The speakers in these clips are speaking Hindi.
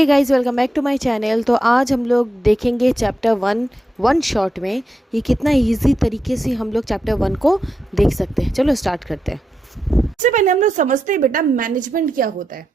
Hey guys, welcome back to my channel. तो आज हम लोग देखेंगे चैप्टर वन शॉट में ये कितना इजी तरीके से हम लोग चैप्टर 1 को देख सकते हैं। चलो स्टार्ट करते हैं। सबसे पहले हम लोग समझते हैं बेटा मैनेजमेंट क्या होता है।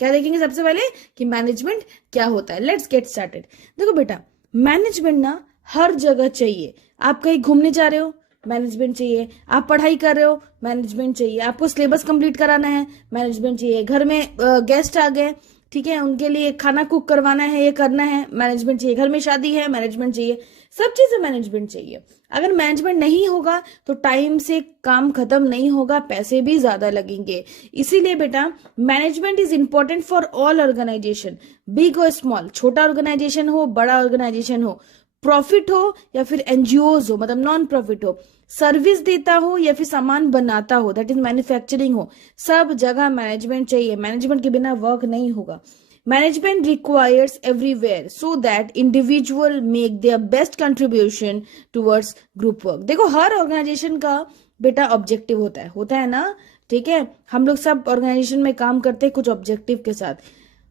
क्या देखेंगे सबसे पहले कि मैनेजमेंट क्या होता है। Let's get started. देखो बेटा, मैनेजमेंट ना हर जगह चाहिए। आप कहीं घूमने जा रहे हो, मैनेजमेंट चाहिए। आप पढ़ाई कर रहे हो, मैनेजमेंट चाहिए। आपको सिलेबस कंप्लीट कराना है, मैनेजमेंट चाहिए। घर में गेस्ट आ गए, ठीक है, उनके लिए खाना कुक करवाना है, ये करना है, मैनेजमेंट चाहिए। घर में शादी है, मैनेजमेंट चाहिए। सब चीजें मैनेजमेंट चाहिए। अगर मैनेजमेंट नहीं होगा तो टाइम से काम खत्म नहीं होगा, पैसे भी ज्यादा लगेंगे। इसीलिए बेटा management is important for all organisation, big और स्मॉल। छोटा ऑर्गेनाइजेशन हो, बड़ा ऑर्गेनाइजेशन हो, प्रॉफिट हो या फिर एनजीओज हो, मतलब नॉन प्रॉफिट हो, सर्विस देता हो या फिर सामान बनाता हो, दैट इज मैन्युफैक्चरिंग हो, सब जगह मैनेजमेंट चाहिए। मैनेजमेंट के बिना वर्क नहीं होगा। Management requires everywhere so that individual make their best contribution towards group work. देखो हर ऑर्गेनाइजेशन का बेटा ऑब्जेक्टिव होता है ना, ठीक है। हम लोग सब ऑर्गेनाइजेशन में काम करते हैं कुछ ऑब्जेक्टिव के साथ,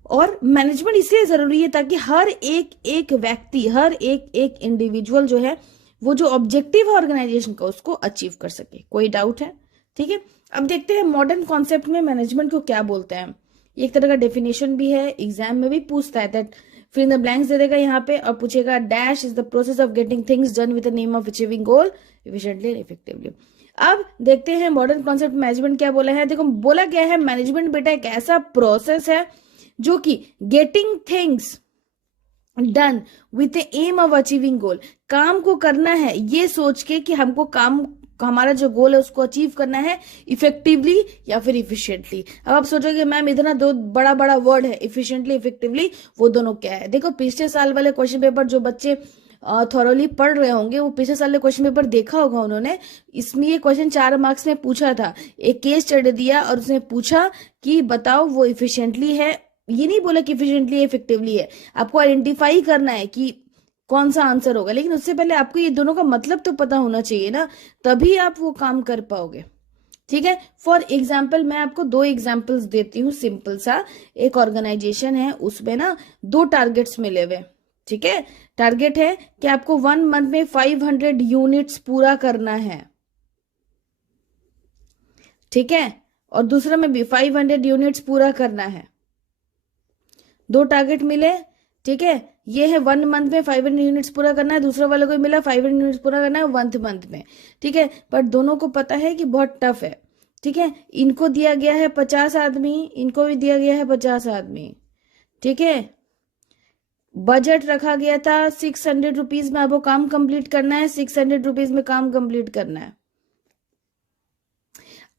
और मैनेजमेंट इसलिए जरूरी है ताकि हर एक एक व्यक्ति, हर एक एक इंडिविजुअल जो है वो जो ऑब्जेक्टिव है ऑर्गेनाइजेशन का उसको अचीव कर सके। कोई डाउट है? ठीक है, अब देखते हैं मॉडर्न कॉन्सेप्ट में मैनेजमेंट को क्या बोलते हैं। एक तरह का डेफिनेशन भी है, एग्जाम में भी पूछता है। दैट फिर इन द ब्लैंक्स दे देगा यहाँ पे और पूछेगा dash is the process of getting things done with the name of achieving goal efficiently and effectively. अब देखते हैं मॉडर्न कॉन्सेप्ट मैनेजमेंट क्या बोला है। देखो बोला गया है मैनेजमेंट बेटा एक ऐसा प्रोसेस है जो कि getting things done with the aim of achieving goal, काम को करना है ये सोच के कि हमको काम, हमारा जो गोल है उसको अचीव करना है इफेक्टिवली या फिर इफिशिएंटली। अब आप सोचोगे मैम इतना दो बड़ा बड़ा वर्ड है, इफिशिएंटली इफेक्टिवली, वो दोनों क्या है। देखो पिछले साल वाले क्वेश्चन पेपर जो बच्चे थॉरोली पढ़ रहे होंगे वो पिछले साल क्वेश्चन पेपर देखा होगा उन्होंने। इसमें ये क्वेश्चन 4 मार्क्स में पूछा था। एक केस स्टडी दिया और उसने पूछा कि बताओ वो इफिशिएंटली है, ये नहीं बोला कि इफिशिएंटली इफेक्टिवली है। आपको आइडेंटिफाई करना है कि कौन सा आंसर होगा, लेकिन उससे पहले आपको ये दोनों का मतलब तो पता होना चाहिए ना, तभी आप वो काम कर पाओगे। ठीक है, फॉर एग्जाम्पल मैं आपको 2 एग्जाम्पल्स देती हूँ सिंपल सा। एक ऑर्गेनाइजेशन है, उसमें ना 2 टारगेट्स मिले हुए। ठीक है, टारगेट है कि आपको 1 मंथ में 500 यूनिट्स पूरा करना है, ठीक है, और दूसरा में भी 500 यूनिट्स पूरा करना है। 2 टारगेट मिले, ठीक है। ये है 1 मंथ में 500 यूनिट्स पूरा करना है, दूसरा वाले को मिला 500 यूनिट्स पूरा करना है 1 मंथ में, ठीक है। पर दोनों को पता है कि बहुत टफ है, ठीक है। इनको दिया गया है 50 आदमी, इनको भी दिया गया है 50 आदमी, ठीक है। बजट रखा गया था 600 रुपीज में, आपको काम कंप्लीट करना है, 600 रुपीज में काम कंप्लीट करना है।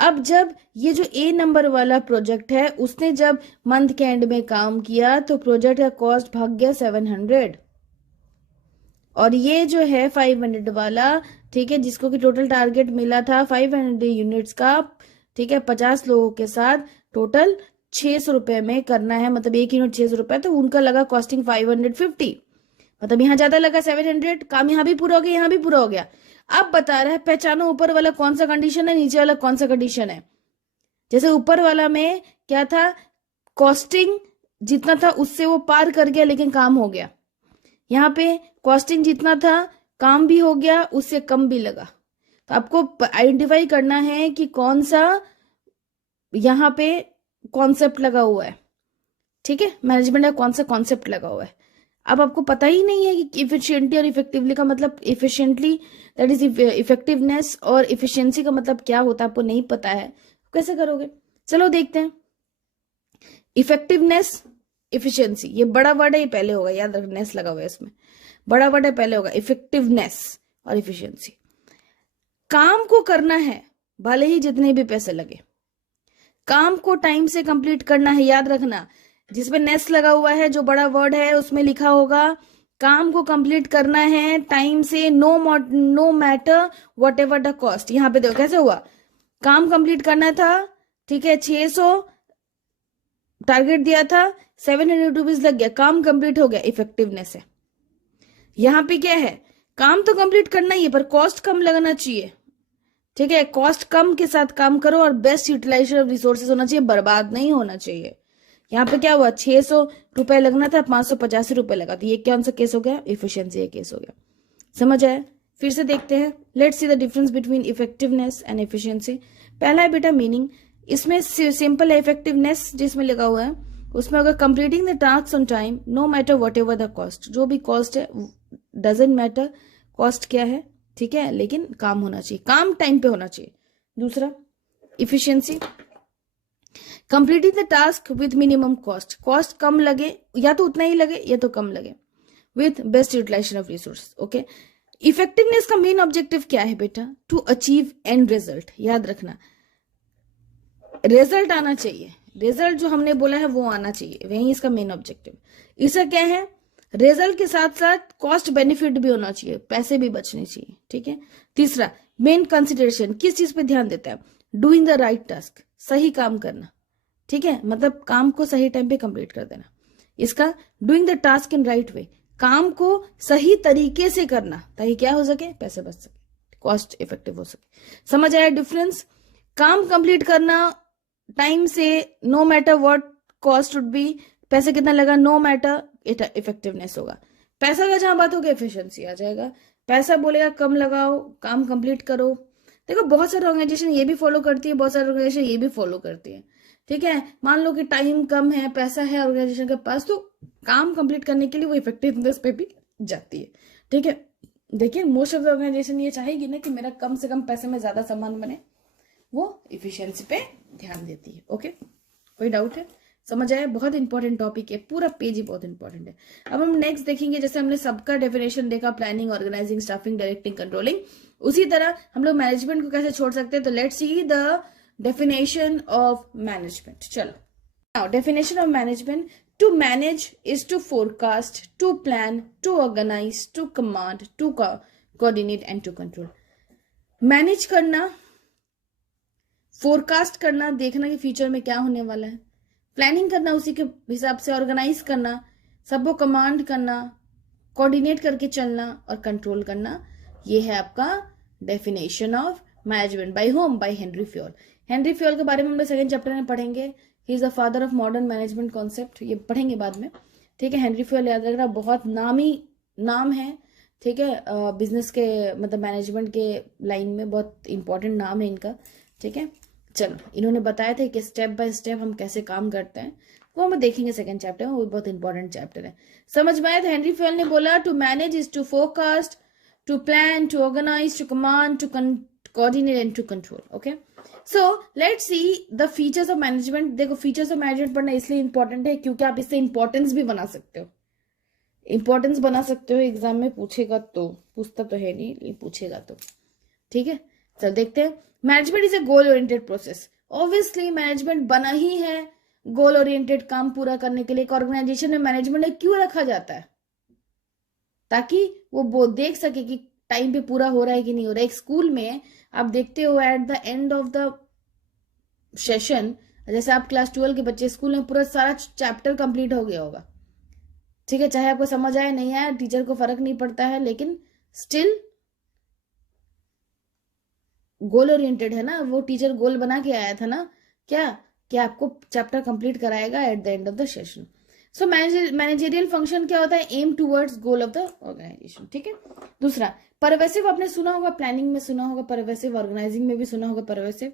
अब जब ये जो ए नंबर वाला प्रोजेक्ट है उसने जब मंथ के एंड में काम किया तो प्रोजेक्ट का कॉस्ट भाग गया 700, और ये जो है 500 वाला, ठीक है, जिसको कि टोटल टारगेट मिला था 500 यूनिट्स का, ठीक है, 50 लोगों के साथ टोटल 600 रुपए में करना है, मतलब एक यूनिट 600 रुपए, तो उनका लगा कॉस्टिंग 550, मतलब यहाँ ज्यादा लगा 700, काम यहाँ भी पूरा हो गया, यहाँ भी पूरा हो गया। अब बता रहा है पहचानो ऊपर वाला कौन सा कंडीशन है, नीचे वाला कौन सा कंडीशन है। जैसे ऊपर वाला में क्या था, कॉस्टिंग जितना था उससे वो पार कर गया लेकिन काम हो गया। यहाँ पे कॉस्टिंग जितना था काम भी हो गया, उससे कम भी लगा। तो आपको आइडेंटिफाई करना है कि कौन सा यहाँ पे कॉन्सेप्ट लगा हुआ है, ठीक है, मैनेजमेंट का कौन सा कॉन्सेप्ट लगा हुआ है। अब आपको पता ही नहीं है कि इफिशिएंटली और इफेक्टिवली का मतलब, इफिशिएंटली दैट इज इफेक्टिवनेस, और इफिशिएंसी का मतलब क्या होता है आपको नहीं पता है, कैसे करोगे। चलो देखते हैं। इफेक्टिवनेस, इफिशिएंसी, ये बड़ा वर्ड है, ये पहले होगा, याद रखना, नेस लगा हुआ है इसमें, बड़ा वर्ड है पहले होगा। इफेक्टिवनेस और इफिशिएंसी, काम को करना है भले ही जितने भी पैसे लगे, काम को टाइम से कंप्लीट करना है, याद रखना। जिसमें नेस लगा हुआ है जो बड़ा वर्ड है उसमें लिखा होगा काम को कंप्लीट करना है टाइम से, no matter whatever the cost. यहाँ पे देखो कैसे हुआ, काम कंप्लीट करना था, ठीक है, 600 टारगेट दिया था, 700 रुपीज लग गया, काम कंप्लीट हो गया, इफेक्टिवनेस है। यहाँ पे क्या है, काम तो कंप्लीट करना ही है पर कॉस्ट कम लगना चाहिए, ठीक है, कॉस्ट कम के साथ काम करो और बेस्ट यूटिलाइजेशन ऑफ रिसोर्सेज होना चाहिए, बर्बाद नहीं होना चाहिए। यहाँ पे क्या हुआ, 600 रुपए लगना था, 585 रुपए लगा, तो ये कौन सा केस हो गया, इफिशियंसी का केस हो गया। समझ आया? फिर से देखते हैं, let's see the difference between effectiveness and efficiency. पहला है बेटा मीनिंग, इसमें सिंपल है इफेक्टिवनेस जिसमें लगा हुआ है, उसमें अगर completing the task on time no matter whatever the cost, जो भी कॉस्ट है डजेंट मैटर कॉस्ट क्या है, ठीक है, लेकिन काम होना चाहिए, काम टाइम पे होना चाहिए। दूसरा efficiency, completing the task with minimum cost, cost कम लगे, या तो उतना ही लगे या तो कम लगे, with best utilisation of resource. Okay, effectiveness का मेन ऑब्जेक्टिव क्या है बेटा, टू अचीव एंड रिजल्ट। याद रखना, रिजल्ट आना चाहिए, रिजल्ट जो हमने बोला है वो आना चाहिए, वही इसका मेन ऑब्जेक्टिव। इसका क्या है, रिजल्ट के साथ साथ कॉस्ट बेनिफिट भी होना चाहिए, पैसे भी बचने चाहिए, ठीक है। तीसरा मेन कंसिडरेशन, किस चीज पे ध्यान देता है, डूइंग द राइट टास्क, सही काम करना, ठीक है, मतलब काम को सही टाइम पे कंप्लीट कर देना। इसका doing the task in right way, काम को सही तरीके से करना ताकि क्या हो सके, पैसे बच सके, कॉस्ट इफेक्टिव हो सके। समझ आया डिफरेंस? काम कंप्लीट करना टाइम से, no matter what cost would be, पैसे कितना लगा, नो मैटर, इफेक्टिवनेस होगा। पैसा का जहां बात होगी एफिशिएंसी आ जाएगा, पैसा बोलेगा कम लगाओ, काम कंप्लीट करो। देखो बहुत सारे ऑर्गेनाइजेशन ये भी फॉलो करती है, बहुत सारे ऑर्गेनाइजेशन ये भी फॉलो करती है, ठीक है। मान लो कि टाइम कम है, पैसा है ऑर्गेनाइजेशन के पास, तो काम कंप्लीट करने के लिए वो इफेक्टिवनेस पे भी जाती है, ठीक है। देखिए मोस्ट ऑफ द ऑर्गेनाइजेशन ये चाहेगी ना कि मेरा कम से कम पैसे में ज्यादा सामान बने, वो इफिशियंसी पे ध्यान देती है। ओके, कोई डाउट है? समझ आया? बहुत इंपॉर्टेंट टॉपिक है, पूरा पेज ही बहुत इंपॉर्टेंट है। अब हम नेक्स्ट देखेंगे, जैसे हमने सबका डेफिनेशन देखा, planning, organising, staffing, directing, controlling, उसी तरह हम लोग मैनेजमेंट को कैसे छोड़ सकते हैं। तो let's see the definition of management. चलो, now definition of management, to manage is to forecast, to plan, to organise, to command, to coordinate and to control. Manage करना, फोरकास्ट करना, देखना कि फ्यूचर में क्या होने वाला है, प्लानिंग करना उसी के हिसाब से, ऑर्गेनाइज करना, सबको कमांड करना, कोऑर्डिनेट करके चलना और कंट्रोल करना। ये है आपका definition of management. By whom? By Henri Fayol. Henri Fayol के बारे में हम लोग सेकंड चैप्टर में पढ़ेंगे, he is the father of modern management concept, ये पढ़ेंगे बाद में, ठीक है। हेनरी फ्योल याद रखना, बहुत नामी नाम है, ठीक है, बिजनेस के मतलब मैनेजमेंट के लाइन में बहुत इंपॉर्टेंट नाम है इनका, ठीक है। चलो, इन्होंने बताया था कि स्टेप बाय स्टेप हम कैसे काम करते हैं, वो हम देखेंगे सेकंड चैप्टर में, वो बहुत इंपॉर्टेंट चैप्टर है। समझ में आया? तो हेनरी फ्योल ने बोला to manage is to forecast, to plan, to organise, to command, to coordinate and to control. Okay, so let's see the features of management. देखो फीचर्स ऑफ मैनेजमेंट पढ़ना इसलिए इंपॉर्टेंट है क्योंकि आप इससे इंपॉर्टेंस भी बना सकते हो, इंपॉर्टेंस बना सकते हो, एग्जाम में पूछेगा तो, पूछता तो है नहीं, पूछेगा तो, ठीक है। चल देखते हैं, management is A goal oriented process. Obviously management बना ही है गोल ओरिएंटेड काम पूरा करने के लिए। एक ऑर्गेनाइजेशन में मैनेजमेंट क्यों रखा जाता है, ताकि वो देख सके कि टाइम पे पूरा हो रहा है कि नहीं हो रहा है। एक स्कूल में आप देखते हो eight the end of the session, जैसे आप क्लास 12 के बच्चे, स्कूल में पूरा सारा चैप्टर कंप्लीट हो गया होगा, ठीक है, चाहे आपको समझ आए नहीं आए, टीचर को फर्क नहीं पड़ता है, लेकिन स्टिल गोल ओरिएंटेड है ना, वो टीचर गोल बना के आया था ना, क्या आपको चैप्टर कंप्लीट कराएगा at the end of the session. So managerial function क्या होता है, aim towards goal of the organisation, ठीक है। दूसरा परवेसिव, आपने सुना होगा, प्लानिंग में सुना होगा परवेसिव, ऑर्गेनाइजिंग में भी सुना होगा परवेसिव।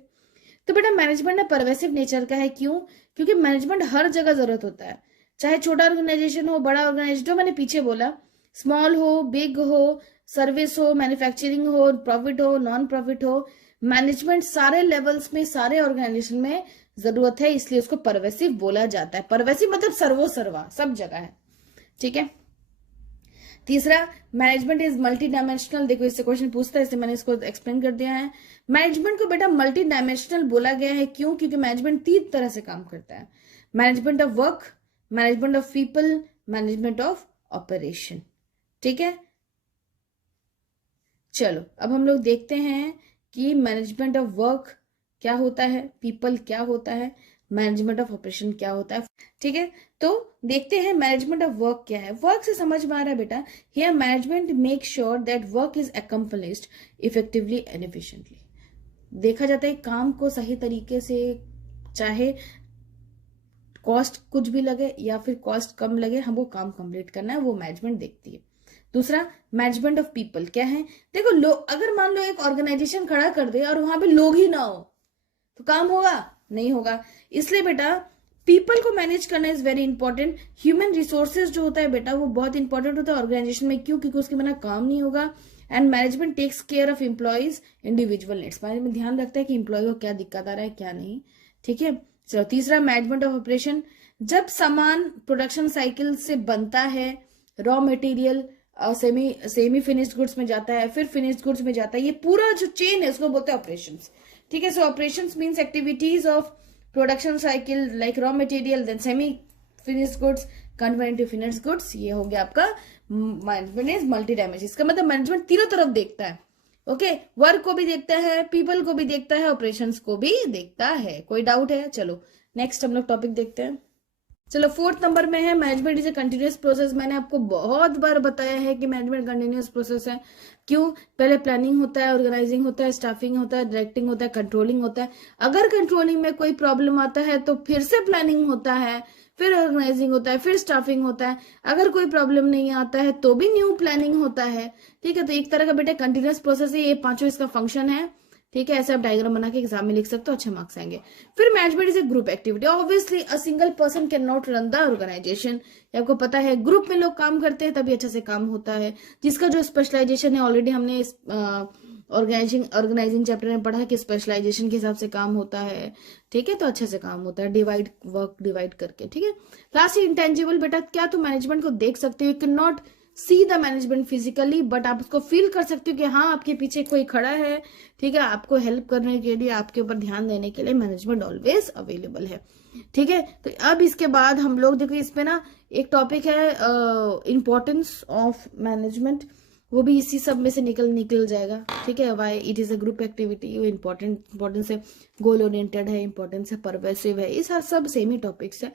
तो बेटा मैनेजमेंट ना परवेसिव नेचर का है, क्यों? क्योंकि मैनेजमेंट हर जगह जरूरत होता है, चाहे छोटा ऑर्गेनाइजेशन हो, बड़ा ऑर्गेनाइजेशन हो, मैंने पीछे बोला, स्मॉल हो, बिग हो, सर्विस हो, मैन्युफैक्चरिंग हो, प्रॉफिट हो, नॉन प्रॉफिट हो, मैनेजमेंट सारे लेवल्स में, सारे ऑर्गेनाइजेशन में जरूरत है, इसलिए उसको परवेसिव बोला जाता है। परवेसिव मतलब सर्वो सर्वा, सब जगह है, ठीक है। तीसरा मैनेजमेंट इज मल्टी डायमेंशनल। देखो इससे क्वेश्चन पूछता है, इससे मैंने इसको एक्सप्लेन कर दिया है। मैनेजमेंट को बेटा मल्टी डायमेंशनल बोला गया है, क्यों? क्योंकि मैनेजमेंट 3 तरह से काम करता है, management of work, management of people, management of operation, ठीक है। चलो अब हम लोग देखते हैं कि मैनेजमेंट ऑफ वर्क क्या होता है, पीपल क्या होता है, मैनेजमेंट ऑफ ऑपरेशन क्या होता है, ठीक है। तो देखते हैं मैनेजमेंट ऑफ वर्क क्या है। वर्क से समझ में आ रहा है बेटा, here management make sure that work is accomplished effectively and efficiently. देखा जाता है काम को सही तरीके से, चाहे कॉस्ट कुछ भी लगे या फिर कॉस्ट कम लगे, हमको काम कंप्लीट करना है, वो मैनेजमेंट देखती है। दूसरा, मैनेजमेंट ऑफ पीपल क्या है? देखो लोग, अगर मान लो एक ऑर्गेनाइजेशन खड़ा कर दे और वहां पे लोग ही ना हो तो काम होगा? नहीं होगा। इसलिए बेटा पीपल को मैनेज करना is very important. Human resources जो होता है बेटा वो बहुत इंपॉर्टेंट होता है ऑर्गेनाइजेशन में। क्यों? क्योंकि उसके बिना काम नहीं होगा। And management takes care of employees individual needs. Management ध्यान रखता है कि एम्प्लॉय को क्या दिक्कत आ रहा है क्या नहीं। ठीक है, चलो तीसरा, मैनेजमेंट ऑफ ऑपरेशन। जब सामान प्रोडक्शन साइकिल से बनता है, raw material semi finished goods में जाता है, फिर फिनिश्ड गुड्स में जाता है, ये पूरा जो चेन है उसको बोलते हैं ऑपरेशंस। ठीक है, so operations means activities of production cycle like raw material, then semi finished goods, convert to finished goods. ये हो गया आपका मैनेजमेंट इज मल्टी डायमेंशन। इसका मतलब मैनेजमेंट तीनों तरफ देखता है। ओके, वर्क को भी देखता है, पीपल को भी देखता है, ऑपरेशंस को भी देखता है। कोई डाउट है? चलो नेक्स्ट हम लोग टॉपिक देखते हैं। चलो फोर्थ नंबर में है management is A continuous process. मैंने आपको बहुत बार बताया है कि मैनेजमेंट कंटिन्यूअस प्रोसेस है। क्यों? पहले प्लानिंग होता है, ऑर्गेनाइजिंग होता है, स्टाफिंग होता है, डायरेक्टिंग होता है, कंट्रोलिंग होता है। अगर कंट्रोलिंग में कोई प्रॉब्लम आता है तो फिर से प्लानिंग होता है, फिर ऑर्गेनाइजिंग होता है, फिर स्टाफिंग होता है। अगर कोई प्रॉब्लम नहीं आता है तो भी न्यू प्लानिंग होता है। ठीक है, तो एक तरह का बेटा कंटिन्यूअस प्रोसेस है। ये पांचों इसका फंक्शन है। ठीक है, ऐसे आप डायग्राम बना के एग्जाम में लिख सकते हो, अच्छे मार्क्स आएंगे। फिर management is a group activity. Obviously a single person can not run the organisation. आपको पता है ग्रुप में लोग काम करते हैं तभी अच्छे से काम होता है। जिसका जो स्पेशलाइजेशन है, ऑलरेडी हमने ऑर्गेनाइजिंग चैप्टर में पढ़ा कि स्पेशलाइजेशन के हिसाब से काम होता है। ठीक है, तो अच्छे से काम होता है वर्क डिवाइड करके। ठीक है, लास्ट इंटेंजिबल बेटा, क्या तुम मैनेजमेंट को देख सकते हो? You can not see the management physically, but आप उसको फील कर सकते हो कि हाँ आपके पीछे कोई खड़ा है। ठीक है, आपको हेल्प करने के लिए, आपके ऊपर ध्यान देने के लिए मैनेजमेंट ऑलवेज अवेलेबल है। ठीक है, तो अब इसके बाद हम लोग देखो इसमें ना एक टॉपिक है इंपॉर्टेंस ऑफ मैनेजमेंट, वो भी इसी सब में से निकल जाएगा। ठीक है, why it is a group activity, वो इंपॉर्टेंस है, गोल ओरिएंटेड है, इंपॉर्टेंस है, परवेसिव है, ये सब सेम ही टॉपिक्स है।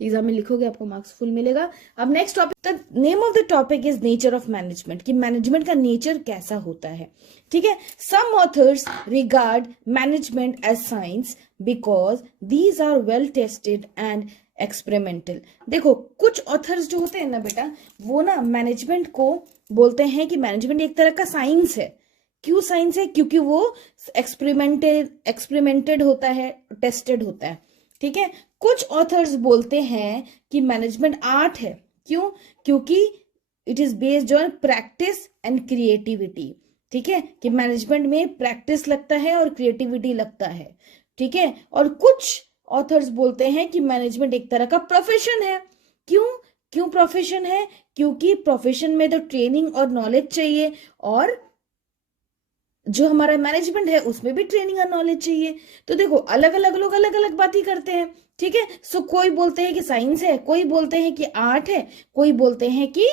एग्जाम में लिखोगे आपको मार्क्स फुल मिलेगा। अब next topic, the name of the topic is nature of management, कि मैनेजमेंट का नेचर कैसा होता है। ठीक है, some authors regard management as science because these are well tested and experimental. देखो कुछ ऑथर्स जो होते हैं ना बेटा, वो ना मैनेजमेंट को बोलते हैं कि मैनेजमेंट एक तरह का साइंस है। क्यों साइंस है? क्योंकि वो एक्सपेरिमेंटेड होता है, टेस्टेड होता है। ठीक है, कुछ ऑथर्स बोलते हैं कि मैनेजमेंट आर्ट है। क्यों? क्योंकि it is based on practice and creativity. ठीक है, कि मैनेजमेंट में प्रैक्टिस लगता है और क्रिएटिविटी लगता है। ठीक है, और कुछ ऑथर्स बोलते हैं कि मैनेजमेंट एक तरह का प्रोफेशन है। क्यों प्रोफेशन है? क्योंकि प्रोफेशन में तो ट्रेनिंग और नॉलेज चाहिए, और जो हमारा मैनेजमेंट है उसमें भी ट्रेनिंग और नॉलेज चाहिए। तो देखो अलग अलग लोग अलग अलग बातें करते हैं। ठीक है, सो कोई बोलते हैं कि साइंस है, कोई बोलते हैं कि आर्ट है, कोई बोलते हैं कि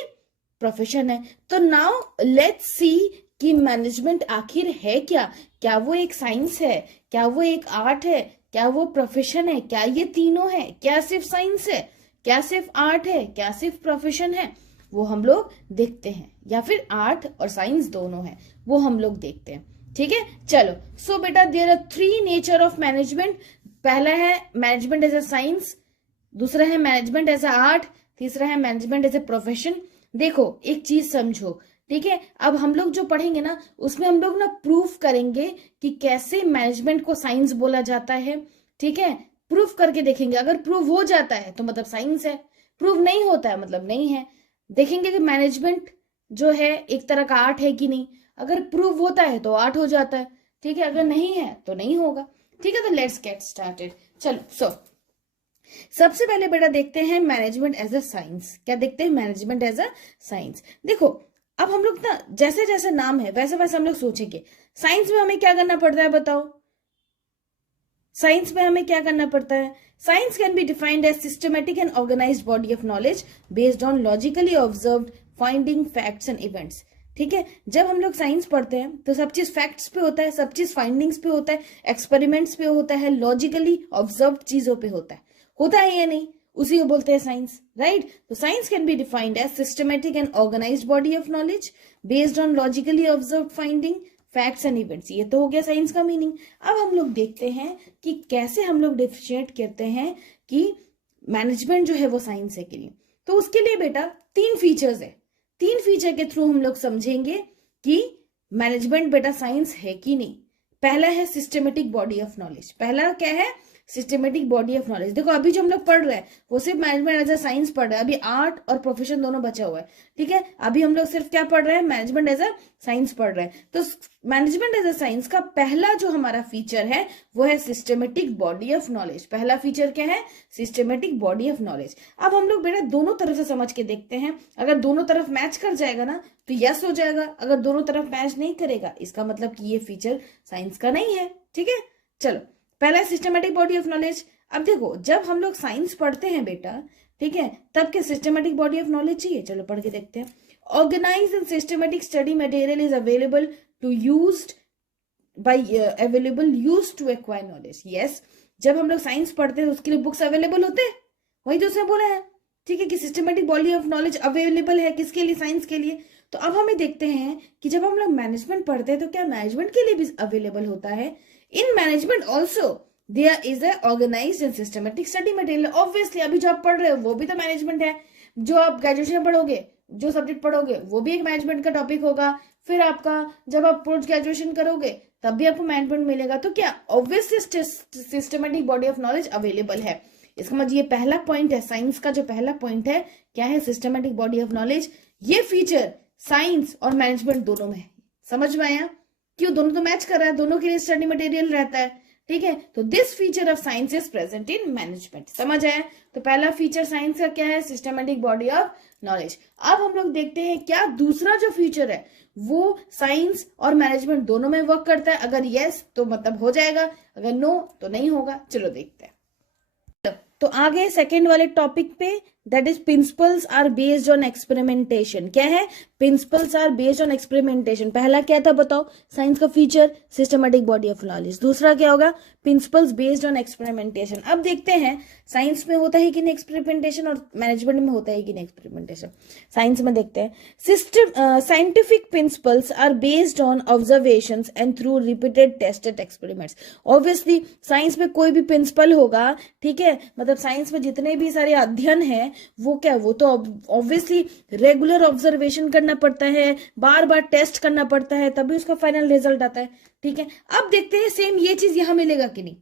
प्रोफेशन है। तो नाउ लेट्स सी कि मैनेजमेंट आखिर है क्या? क्या वो एक साइंस है? क्या वो एक आर्ट है? क्या वो प्रोफेशन है? क्या ये तीनों है? क्या सिर्फ साइंस है? क्या सिर्फ आर्ट है? क्या सिर्फ प्रोफेशन है? वो हम लोग देखते हैं, या फिर आर्ट और साइंस दोनों है, वो हम लोग देखते हैं। ठीक है, चलो सो बेटा there are 3 nature of management. पहला है मैनेजमेंट एज अ साइंस, दूसरा है मैनेजमेंट एज अ आर्ट, तीसरा है मैनेजमेंट एज अ प्रोफेशन। देखो एक चीज समझो, ठीक है, अब हम लोग जो पढ़ेंगे ना उसमें हम लोग ना प्रूफ करेंगे कि कैसे मैनेजमेंट को साइंस बोला जाता है। ठीक है, प्रूफ करके देखेंगे। अगर प्रूफ हो जाता है तो मतलब साइंस है, प्रूफ नहीं होता है मतलब नहीं है। देखेंगे कि मैनेजमेंट जो है एक तरह का आर्ट है कि नहीं। अगर प्रूफ होता है तो आर्ट हो जाता है। ठीक है, अगर नहीं है तो नहीं होगा। ठीक है, तो लेट्स गेट स्टार्टेड। चलो सबसे पहले बेटा देखते हैं मैनेजमेंट एज अ साइंस। क्या देखते हैं? Management as a science. देखो अब हम लोग ना जैसे जैसे नाम है वैसे वैसे हम लोग सोचेंगे साइंस में हमें क्या करना पड़ता है, बताओ। साइंस में हमें क्या करना पड़ता है? Science can be defined as systematic and organised body of knowledge based on logically observed finding facts and events. ठीक है, जब हम लोग साइंस पढ़ते हैं तो सब चीज फैक्ट्स पे होता है, सब चीज फाइंडिंग्स पे होता है, एक्सपेरिमेंट्स पे होता है, लॉजिकली ऑब्जर्व्ड चीजों पे होता है या नहीं? उसी को बोलते हैं साइंस, राइट? तो science can be defined as systematic and organised body of knowledge based on logically observed finding facts and events. ये तो हो गया साइंस का मीनिंग। अब हम लोग देखते हैं कि कैसे हम लोग डिफरेंशिएट करते हैं कि मैनेजमेंट जो है वो साइंस है कि नहीं। तो उसके लिए बेटा 3 फीचर्स है, 3 फीचर के थ्रू हम लोग समझेंगे कि मैनेजमेंट बेटा साइंस है कि नहीं। पहला है सिस्टमेटिक बॉडी ऑफ नॉलेज। पहला क्या है? Systematic body of knowledge. देखो अभी जो हम लोग पढ़ रहे हैं वो सिर्फ मैनेजमेंट एज अ साइंस पढ़ रहे हैं, अभी आर्ट और प्रोफेशन दोनों बचा हुआ है, ठीक है। अभी हम लोग सिर्फ क्या पढ़ रहे हैं? मैनेजमेंट एज अ साइंस पढ़ रहे हैं। तो मैनेजमेंट एज अ साइंस का पहला जो हमारा फीचर है वो है सिस्टमेटिक बॉडी ऑफ नॉलेज। पहला फीचर क्या है? Systematic body of knowledge. अब हम लोग बेटा दोनों तरफ से समझ के देखते हैं। अगर दोनों तरफ मैच कर जाएगा ना तो यस हो जाएगा, अगर दोनों तरफ मैच नहीं करेगा इसका मतलब कि ये फीचर साइंस का नहीं है, ठीक है। चलो पहला सिस्टमेटिक बॉडी ऑफ नॉलेज। अब देखो जब हम लोग साइंस पढ़ते हैं बेटा, ठीक है, तब क्या सिस्टमेटिक बॉडी ऑफ नॉलेज चाहिए? चलो पढ़ के देखते हैं। Organise and systematic study material is available to used by available use to acquire knowledge. Yes, जब हम लोग साइंस पढ़ते हैं उसके लिए बुक्स अवेलेबल होते हैं, वही तो उसने बोला है, ठीक है, कि systematic body of knowledge available है किसके लिए? साइंस के लिए। तो अब हमें देखते हैं कि जब हम लोग मैनेजमेंट पढ़ते हैं तो क्या मैनेजमेंट के लिए भी अवेलेबल होता है? In management also there is a organised and systematic study material. Obviously अभी जो आप पढ़ रहे हो वो भी तो मैनेजमेंट है। जो आप ग्रेजुएशन में पढ़ोगे, जो सब्जेक्ट पढ़ोगे वो भी एक मैनेजमेंट का टॉपिक होगा। फिर आपका जब आप पोस्ट ग्रेजुएशन करोगे तब भी आपको मैनेजमेंट मिलेगा। तो क्या obviously systematic body of knowledge available है। इसका मतलब ये पहला पॉइंट है, साइंस का जो पहला पॉइंट है क्या है? Systematic body of knowledge. ये फीचर साइंस और मैनेजमेंट दोनों में है। समझ में आया? क्यों? दोनों तो मैच कर रहा है, दोनों के लिए स्टडी मटेरियल रहता है, ठीक है। तो this feature of science is present in management. समझ आया? तो पहला फीचर साइंस का क्या है? Systematic body of knowledge. अब हम लोग देखते हैं क्या दूसरा जो फीचर है वो साइंस और मैनेजमेंट दोनों में वर्क करता है। अगर यस तो मतलब हो जाएगा, अगर नो तो नहीं होगा। चलो देखते हैं। तो आगे सेकेंड वाले टॉपिक पे, that is principles are based on experimentation. क्या है? Principles are based on experimentation. पहला क्या था बताओ? साइंस का feature systematic body of knowledge. दूसरा क्या होगा? Principles based on experimentation. अब देखते हैं साइंस में होता है कि नहीं एक्सपेरिमेंटेशन और मैनेजमेंट में होता है कि नहीं एक्सपेरिमेंटेशन। साइंस में देखते हैं, system scientific principles are based on observations and through repeated tested experiments. Obviously science में कोई भी प्रिंसिपल होगा, ठीक है, मतलब साइंस में जितने भी सारे अध्ययन है वो क्या, वो तो ऑब्वियसली रेगुलर ऑब्जर्वेशन करना पड़ता है, बार बार टेस्ट करना पड़ता है, तभी उसका फाइनल रिजल्ट आता है, ठीक है। अब देखते हैं सेम ये चीज यहां मिलेगा कि नहीं,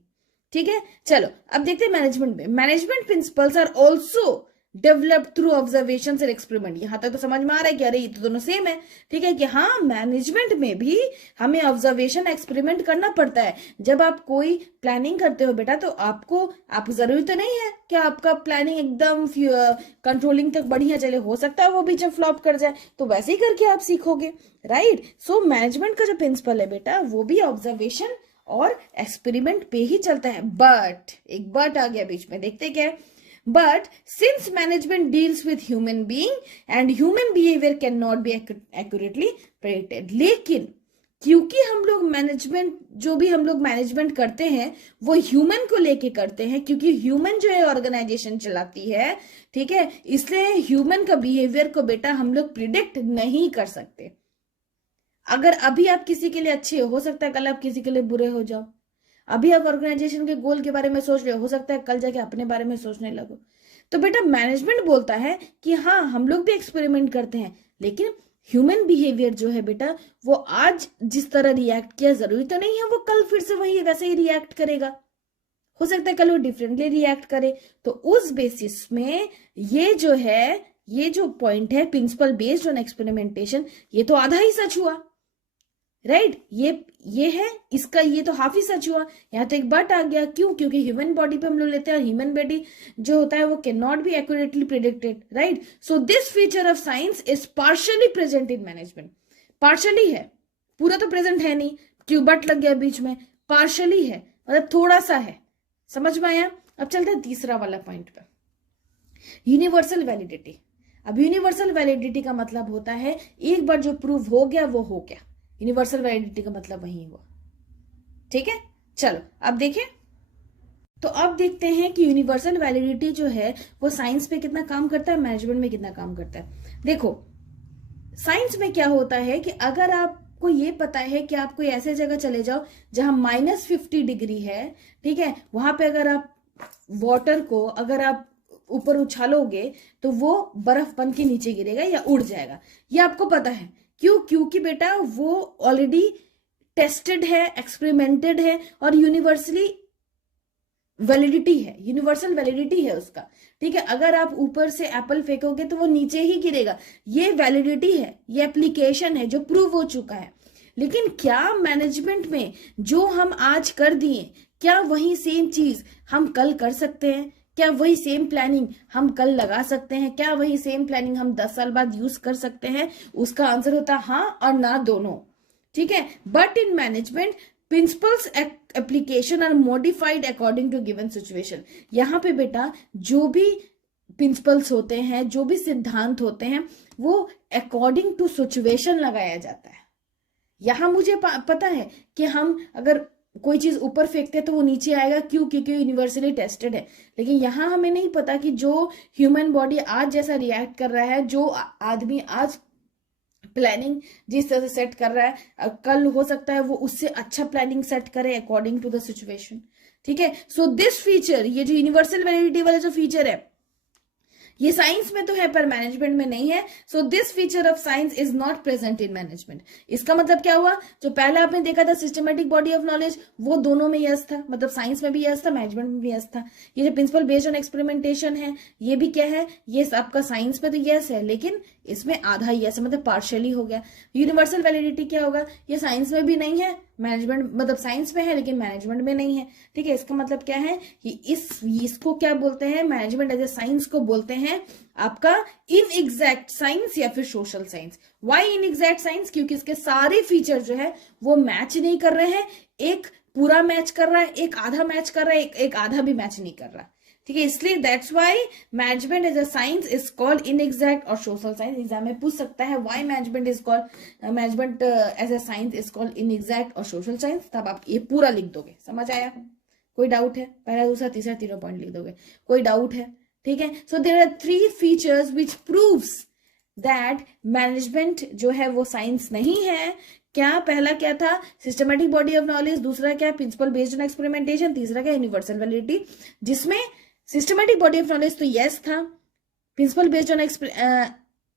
ठीक है। चलो अब देखते हैं मैनेजमेंट में। Management principles are also developed through observation and experiment. यहां तक तो समझ में आ रहा है कि अरे ये तो दोनों सेम है, ठीक है, कि हाँ मैनेजमेंट में भी हमें ऑब्जर्वेशन एक्सपेरिमेंट करना पड़ता है। जब आप कोई प्लानिंग करते हो बेटा तो आप जरूरी तो नहीं है कि आपका प्लानिंग एकदम कंट्रोलिंग तक बढ़िया चले, हो सकता है वो बीच में फ्लॉप कर जाए, तो वैसे ही करके आप सीखोगे, राइट। सो मैनेजमेंट का जो प्रिंसिपल है बेटा वो भी ऑब्जर्वेशन और एक्सपेरिमेंट पे ही चलता है। बट एक बट आ गया बीच में, देखते क्या है। But since management deals with human being and human behavior cannot be accurately predicted, लेकिन क्योंकि हम लोग मैनेजमेंट, जो भी हम लोग मैनेजमेंट करते हैं वो ह्यूमन को लेके करते हैं, क्योंकि ह्यूमन जो है ऑर्गेनाइजेशन चलाती है, ठीक है, इसलिए ह्यूमन का बिहेवियर को बेटा हम लोग प्रिडिक्ट नहीं कर सकते। अगर अभी आप किसी के लिए अच्छे हो सकता है कल आप किसी के लिए बुरे हो जाओ। अभी आप ऑर्गेनाइजेशन के गोल के बारे में सोच रहे हो सकता है कल जाके अपने बारे में सोचने लगो। तो बेटा मैनेजमेंट बोलता है कि हाँ हम लोग भी एक्सपेरिमेंट करते हैं, लेकिन ह्यूमन बिहेवियर जो है बेटा वो आज जिस तरह रिएक्ट किया जरूरी तो नहीं है वो कल फिर से वही वैसे ही रिएक्ट करेगा, हो सकता है कल वो डिफरेंटली रिएक्ट करे। तो उस बेसिस में ये जो है, ये जो पॉइंट है प्रिंसिपल बेस्ड ऑन एक्सपेरिमेंटेशन, ये तो आधा ही सच हुआ, राइट। ये है इसका, ये तो हाफ ही सच हुआ। यहाँ तो एक बट आ गया, क्यों? क्योंकि ह्यूमन बॉडी पे हम लोग लेते हैं और ह्यूमन बॉडी जो होता है वो can not be accurately predicted, right. So this feature of science is partially present in management. Partially है, पूरा तो प्रेजेंट है नहीं, क्यों बट लग गया बीच में, पार्शियली है मतलब थोड़ा सा है। समझ में आया? अब चलते हैं तीसरा वाला पॉइंट पे, यूनिवर्सल वैलिडिटी। अब यूनिवर्सल वैलिडिटी का मतलब होता है एक बार जो प्रूव हो गया वो हो गया। यूनिवर्सल वैलिडिटी का मतलब वही हुआ, ठीक है। चलो अब देखें, तो अब देखते हैं कि यूनिवर्सल वैलिडिटी जो है वो साइंस पे कितना काम करता है, मैनेजमेंट में कितना काम करता है। देखो साइंस में क्या होता है कि अगर आपको ये पता है कि आप कोई ऐसे जगह चले जाओ जहां -50 डिग्री है, ठीक है, वहां पे अगर आप वाटर को अगर आप ऊपर उछालोगे तो वो बर्फ बन के नीचे गिरेगा या उड़ जाएगा, ये आपको पता है। क्यों? क्योंकि बेटा वो ऑलरेडी टेस्टेड है, एक्सपेरिमेंटेड है और यूनिवर्सल वैलिडिटी है उसका। ठीक है, अगर आप ऊपर से एप्पल फेंकोगे तो वो नीचे ही गिरेगा, ये वैलिडिटी है, ये एप्लीकेशन है जो प्रूव हो चुका है। लेकिन क्या मैनेजमेंट में जो हम आज कर दिए, क्या वही सेम चीज हम कल कर सकते हैं? क्या वही सेम प्लानिंग हम कल लगा सकते हैं? क्या वही सेम प्लानिंग हम 10 साल बाद यूज कर सकते हैं? उसका आंसर होता है हाँ और ना दोनों। ठीक है, but in management principles application are modified according to given situation. यहाँ पे बेटा जो भी प्रिंसिपल्स होते हैं, जो भी सिद्धांत होते हैं, वो अकॉर्डिंग टू सिचुएशन लगाया जाता है। यहां मुझे पता है कि हम अगर कोई चीज ऊपर फेंकते हैं तो वो नीचे आएगा, क्यों? क्योंकि यूनिवर्सली टेस्टेड है। लेकिन यहां हमें नहीं पता कि जो ह्यूमन बॉडी आज जैसा रिएक्ट कर रहा है, जो आदमी आज प्लानिंग जिस तरह से सेट कर रहा है, कल हो सकता है वो उससे अच्छा प्लानिंग सेट करे अकॉर्डिंग टू द सिचुएशन। ठीक है, सो दिस फीचर, ये जो यूनिवर्सल वैलिडिटी वाला जो फीचर है, ये साइंस में तो है पर मैनेजमेंट में नहीं है। So this feature of science is not present in management. इसका मतलब क्या हुआ? जो पहले आपने देखा था सिस्टमेटिक बॉडी ऑफ नॉलेज, वो दोनों में यस था, मतलब साइंस में भी यस था, मैनेजमेंट में भी यस था। ये जो प्रिंसिपल बेस्ड ऑन एक्सपेरिमेंटेशन है, ये भी क्या है? ये आपका साइंस में तो यस है, लेकिन इसमें आधा यस है, मतलब पार्शियली हो गया। यूनिवर्सल वैलिडिटी क्या होगा? ये साइंस में भी नहीं है, मैनेजमेंट मतलब साइंस में है लेकिन मैनेजमेंट में नहीं है। ठीक है, इसका मतलब क्या है कि इसको क्या बोलते हैं? मैनेजमेंट एज ए साइंस को बोलते हैं आपका इनएग्जैक्ट साइंस या फिर social science. Why inexact science? क्योंकि इसके सारे फीचर जो है वो मैच नहीं कर रहे हैं। एक पूरा मैच कर रहा है, एक आधा मैच कर रहा है, एक आधा भी मैच नहीं कर रहा। ठीक है, इसलिए that's why management as a science is called inexact और सोशल साइंस। एग्जाम में पूछ सकता है why management as a science is called inexact और सोशल साइंस, तब आप ये पूरा लिख दोगे। समझ आया? कोई डाउट है? पहला, दूसरा, तीसरा, तीनों पॉइंट लिख दोगे। कोई डाउट है? ठीक है, so there are 3 features which proves that management जो है वो साइंस नहीं है। क्या? पहला क्या था? Systematic body of knowledge. दूसरा क्या? Principle based on experimentation. तीसरा क्या? Universal validity. जिसमें सिस्टमेटिक बॉडी ऑफ नॉलेज तो यस था, प्रिंसिपल बेस्ड ऑन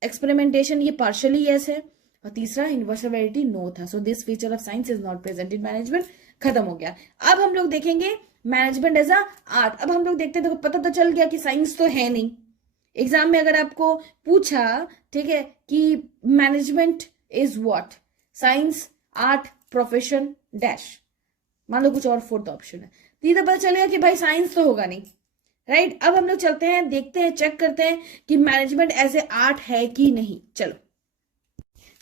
एक्सपेरिमेंटेशन ये पार्शियली यस है, और तीसरा यूनिवर्सल वैलिडिटी नो था। So this feature of science is not present in management. खत्म हो गया। अब हम लोग देखेंगे मैनेजमेंट एज अ आर्ट। अब हम लोग देखते हैं, देखो पता तो चल गया कि साइंस तो है नहीं। एग्जाम में अगर आपको पूछा, ठीक है, कि management is what, science, art, profession, dash, मान लो कुछ और फोर्थ ऑप्शन है, तो ये तो पता चलेगा कि भाई साइंस तो होगा नहीं। राइट, अब हम लोग चलते हैं, देखते हैं, चेक करते हैं कि मैनेजमेंट एज ए आर्ट है कि नहीं।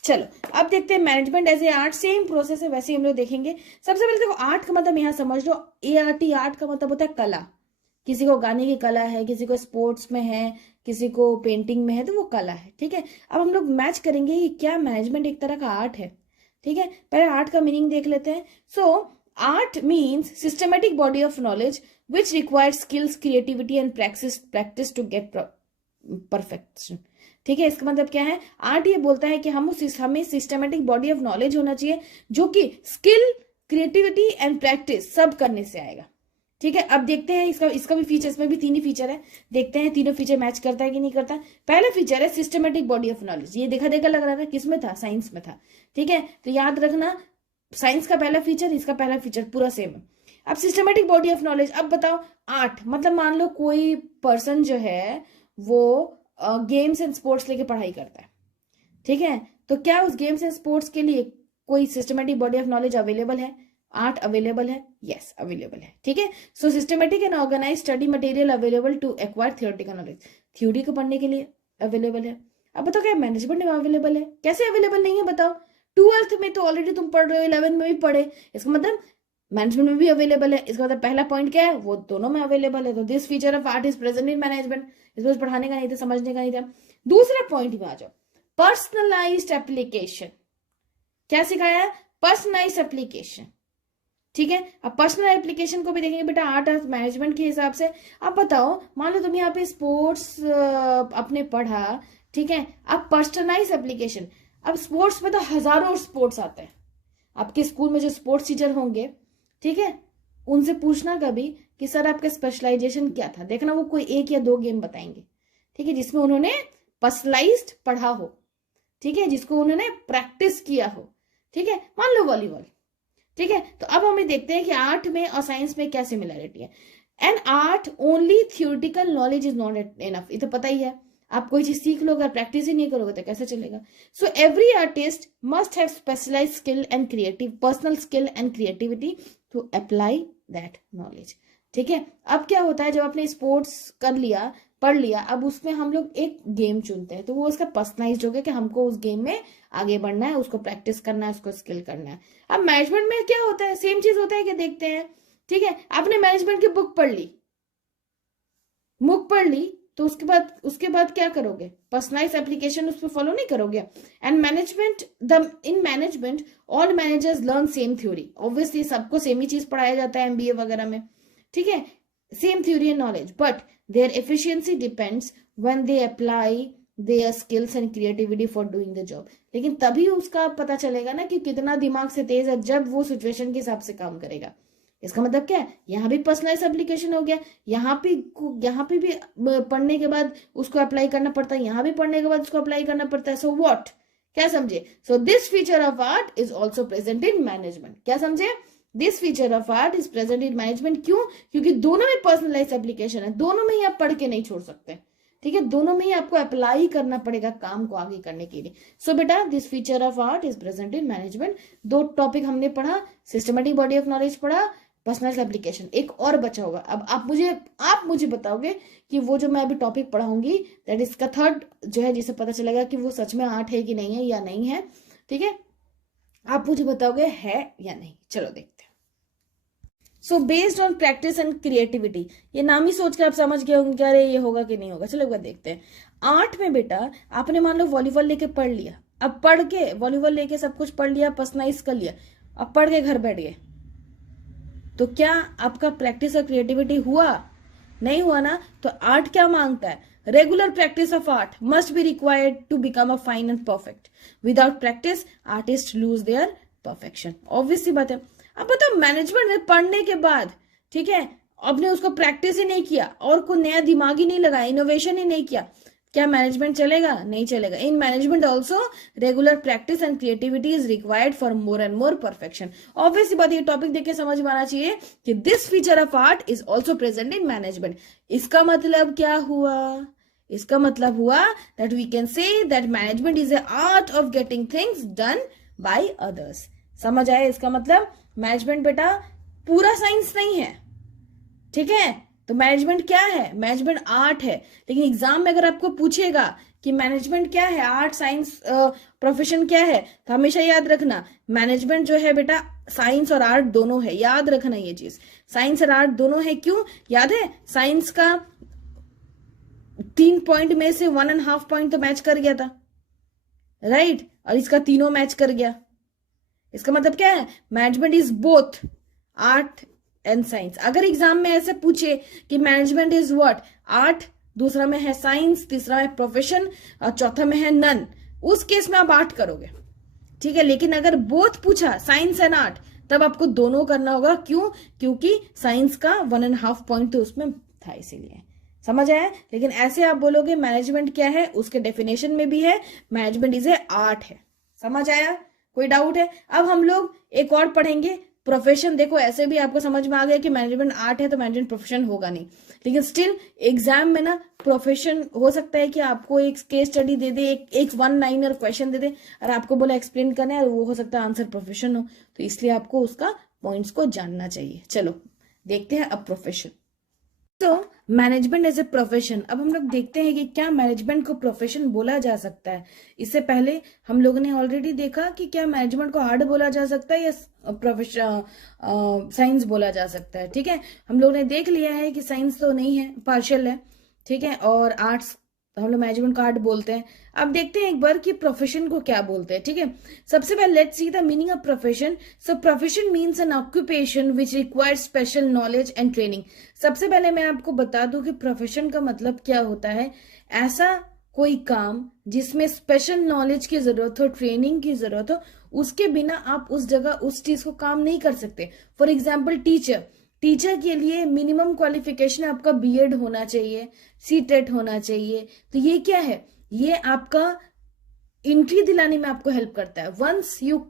चलो अब देखते हैं management as a art. Same process है, वैसे ही हम लोग देखेंगे। सबसे पहले देखो, आर्ट का मतलब यहां समझ लो, ART, आर्ट का मतलब होता है कला। किसी को गाने की कला है, किसी को स्पोर्ट्स में है, किसी को पेंटिंग में है, तो वो कला है। ठीक है, अब हम लोग मैच करेंगे कि क्या मैनेजमेंट एक तरह का आर्ट है। ठीक है, पहले आर्ट का मीनिंग देख लेते हैं। So art means systematic body of knowledge which requires skills, creativity and practice to get perfection. ठीक है, इसका मतलब क्या है? आर्ट ये बोलता है कि हमें सिस्टमेटिक बॉडी ऑफ नॉलेज होना चाहिए जो कि स्किल, क्रिएटिविटी एंड प्रैक्टिस सब करने से आएगा। ठीक है, अब देखते हैं इसका भी फीचर, इसमें भी 3 ही फीचर है। देखते हैं तीनों फीचर मैच करता है कि नहीं करता। पहला फीचर है सिस्टमेटिक बॉडी ऑफ नॉलेज। ये देखा लग रहा था, किसमें था? साइंस में था। ठीक है, तो याद रखना, साइंस का पहला फीचर, इसका पहला फीचर पूरा सेम है। अब सिस्टमेटिक बॉडी ऑफ नॉलेज। अब बताओ, आर्ट मतलब मान लो कोई पर्सन जो है वो गेम्स एंड स्पोर्ट्स लेके पढ़ाई करता है। ठीक है, तो क्या उस गेम्स एंड स्पोर्ट्स के लिए कोई systematic body of knowledge available है? आर्ट अवेलेबल है? यस, अवेलेबल है। ठीक है, so systematic and organise study material available to acquire theoretical knowledge, theory को पढ़ने के लिए अवेलेबल है। अब बताओ, क्या मैनेजमेंट में अवेलेबल है? कैसे अवेलेबल नहीं है बताओ? 12th में तो ऑलरेडी तुम पढ़ रहे हो, 11th में भी पढ़े, इसका मतलब मैनेजमेंट में भी अवेलेबल है। इसका मतलब पहला पॉइंट क्या है? वो दोनों में अवेलेबल है। तो this feature of art is present in management. इसको पढ़ाने का नहीं था, समझने का नहीं था। दूसरा पॉइंट में आ जाओ, पर्सनलाइज्ड एप्लीकेशन। क्या सिखाया है? Personalised application. ठीक है, अब पर्सनल एप्लीकेशन को भी देखेंगे बेटा आर्ट और मैनेजमेंट के हिसाब से। अब बताओ, मान लो तुम यहाँ पे स्पोर्ट्स अपने पढ़ा, ठीक है, अब पर्सनलाइज एप्लीकेशन। अब स्पोर्ट्स में तो हजारों स्पोर्ट्स आते हैं। आपके स्कूल में जो स्पोर्ट्स टीचर होंगे, ठीक है, उनसे पूछना कभी कि सर आपका स्पेशलाइजेशन क्या था, देखना वो कोई 1 या 2 गेम बताएंगे, ठीक है, जिसमें उन्होंने पर्सनलाइज्ड पढ़ा हो, ठीक है, जिसको उन्होंने प्रैक्टिस किया हो, ठीक है, मान लो वॉलीबॉल, ठीक है। तो अब हमें देखते हैं कि आर्ट में और साइंस में क्या सिमिलरिटी है। And art only theoretical knowledge is not enough, ये तो पता ही है, आप कोई चीज सीख लो अगर प्रैक्टिस ही नहीं करोगे तो कैसे चलेगा। So every artist must have specialised skill and creative personal skill and creativity to apply that knowledge, ठीक है। अब क्या होता है, जब आपने स्पोर्ट्स कर लिया, पढ़ लिया, अब उसमें हम लोग एक गेम चुनते हैं, तो वो उसका पर्सनलाइज्ड हो गया कि हमको उस गेम में आगे बढ़ना है, उसको प्रैक्टिस करना है, उसको स्किल करना है। अब मैनेजमेंट में क्या होता है, सेम चीज होता है कि देखते हैं, ठीक है, आपने मैनेजमेंट की बुक पढ़ ली, तो उसके बाद क्या करोगे, पर्सनलाइज एप्लीकेशन उस पर फॉलो नहीं करोगे। And management in management all managers learn same theory, obviously सबको सेम ही चीज पढ़ाया जाता है एमबीए वगैरह में, ठीक है, same theory and knowledge, but their efficiency depends when they apply their skills and creativity for doing the job. लेकिन तभी उसका पता चलेगा ना कि कितना दिमाग से तेज है, जब वो सिचुएशन के हिसाब से काम करेगा। इसका मतलब क्या है, यहाँ भी पर्सनलाइज एप्लीकेशन हो गया, यहाँ पे भी पढ़ने के बाद उसको अप्लाई करना पड़ता है, यहाँ भी पढ़ने के बाद उसको अप्लाई करना पड़ता है। सो व्हाट, क्या समझे, so this feature of art is also present in management, क्या समझे, this feature of art is present in management. क्यों, क्योंकि दोनों में पर्सनलाइज एप्लीकेशन है, दोनों में ही आप पढ़ के नहीं छोड़ सकते, ठीक है, दोनों में ही आपको अप्लाई करना पड़ेगा काम को आगे करने के लिए। सो बेटा this feature of art is present in management. 2 topic हमने पढ़ा, सिस्टमेटिक बॉडी ऑफ नॉलेज पढ़ा, पर्सनल एप्लीकेशन, एक और बचा होगा। अब आप मुझे बताओगे कि वो जो मैं अभी टॉपिक पढ़ाऊंगी दैट इज का 3rd जो है, जिससे पता चलेगा कि वो सच में आर्ट है कि नहीं है या नहीं है, ठीक है, आप मुझे बताओगे है या नहीं। चलो देखते हैं। So based on practice and creativity, ये नाम ही सोच के आप समझ गए होंगे अरे ये होगा कि नहीं होगा। चलो एक बार देखते हैं। आर्ट में बेटा आपने मान लो वॉलीबॉल लेके पढ़ लिया, अब पढ़ के वॉलीबॉल लेके सब कुछ पढ़ लिया, पर्सनलाइज कर लिया, अब पढ़ के घर बैठ गए, तो क्या आपका प्रैक्टिस और क्रिएटिविटी हुआ, नहीं हुआ ना। तो आर्ट क्या मांगता है, regular practice of art must be required to become a fine and perfect, without practice artist lose their perfection, obviously बात है। अब बताओ मैनेजमेंट में पढ़ने के बाद, ठीक है, आपने उसको प्रैक्टिस ही नहीं किया और कोई नया दिमाग ही नहीं लगाया, इनोवेशन ही नहीं किया, क्या मैनेजमेंट चलेगा, नहीं चलेगा। इन management also regular practice and creativity is required for more and more perfection. Obviously बात, ये टॉपिक देख के समझ में आना चाहिए कि this feature of art is also present in management. इसका मतलब क्या हुआ, इसका मतलब हुआ that we can say that management is a art of getting things done by others. समझ आया, इसका मतलब मैनेजमेंट बेटा पूरा साइंस नहीं है, ठीक है। तो मैनेजमेंट क्या है, मैनेजमेंट आर्ट है। लेकिन एग्जाम में अगर आपको पूछेगा कि मैनेजमेंट क्या है, आर्ट साइंस प्रोफेशन क्या है, तो हमेशा याद रखना मैनेजमेंट जो है बेटा साइंस और आर्ट दोनों है, याद रखना ये चीज, साइंस और आर्ट दोनों है। क्यों याद है, साइंस का 3 पॉइंट में से 1.5 पॉइंट तो मैच कर गया था, राइट, और इसका तीनों मैच कर गया। इसका मतलब क्या है, management is both art and science. अगर एग्जाम में ऐसे पूछे कि मैनेजमेंट इज व्हाट, आर्ट, दूसरा में है साइंस, तीसरा में प्रोफेशन और चौथा में है नन, उस केस में आप आर्ट करोगे, ठीक है। लेकिन अगर बोथ पूछा साइंस एंड आर्ट, तब आपको दोनों करना होगा। क्यों, क्योंकि साइंस का 1.5 पॉइंट तो उसमें था, इसीलिए। समझ आया। लेकिन ऐसे आप बोलोगे मैनेजमेंट क्या है, उसके डेफिनेशन में भी है मैनेजमेंट इज ए आर्ट है। समझ आया, कोई डाउट है। अब हम लोग एक और पढ़ेंगे प्रोफेशन। देखो ऐसे भी आपको समझ में आ गया कि मैनेजमेंट आर्ट है तो मैनेजमेंट प्रोफेशन होगा नहीं, लेकिन स्टिल एग्जाम में ना प्रोफेशन हो सकता है कि आपको एक केस स्टडी दे दे, एक 1 लाइनर क्वेश्चन दे दे और आपको बोला एक्सप्लेन करना है, और वो हो सकता है आंसर प्रोफेशन हो, तो इसलिए आपको उसका पॉइंट्स को जानना चाहिए। चलो देखते हैं अब प्रोफेशन। तो मैनेजमेंट एज ए प्रोफेशन, अब हम लोग देखते हैं कि क्या मैनेजमेंट को प्रोफेशन बोला जा सकता है। इससे पहले हम लोगों ने ऑलरेडी देखा कि क्या मैनेजमेंट को आर्ट बोला जा सकता है या प्रोफेशन साइंस बोला जा सकता है, ठीक है। हम लोग ने देख लिया है कि साइंस तो नहीं है, पार्शियल है, ठीक है, और आर्ट्स हम लोग मैनेजमेंट को आर्ट बोलते हैं। अब देखते हैं एक बार कि प्रोफेशन को क्या बोलते हैं, ठीक है। सबसे पहले let's see the meaning of profession. So profession means N occupation which requires special knowledge and training. सबसे पहले मैं आपको बता दूं कि प्रोफेशन का मतलब क्या होता है, ऐसा कोई काम जिसमें स्पेशल नॉलेज की जरूरत हो, ट्रेनिंग की जरूरत हो, उसके बिना आप उस जगह उस चीज को काम नहीं कर सकते। फॉर एग्जाम्पल टीचर के लिए मिनिमम क्वालिफिकेशन आपका बीएड होना चाहिए, सीटेट होना चाहिए। तो ये क्या है, ये आपका एंट्री दिलाने में आपको हेल्प करता है। वंस यू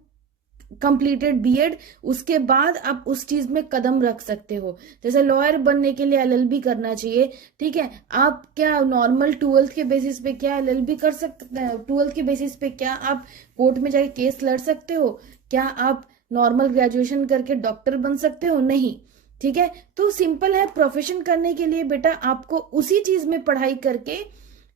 कंप्लीटेड बीएड, उसके बाद आप उस चीज में कदम रख सकते हो। जैसे लॉयर बनने के लिए एलएलबी करना चाहिए, ठीक है। आप क्या नॉर्मल 12th के बेसिस पे क्या एलएलबी कर सकते हैं? 12th के बेसिस पे क्या आप कोर्ट में जाके केस लड़ सकते हो? क्या आप नॉर्मल ग्रेजुएशन करके डॉक्टर बन सकते हो? नहीं, ठीक है। तो सिंपल है, प्रोफेशन करने के लिए बेटा आपको उसी चीज में पढ़ाई करके,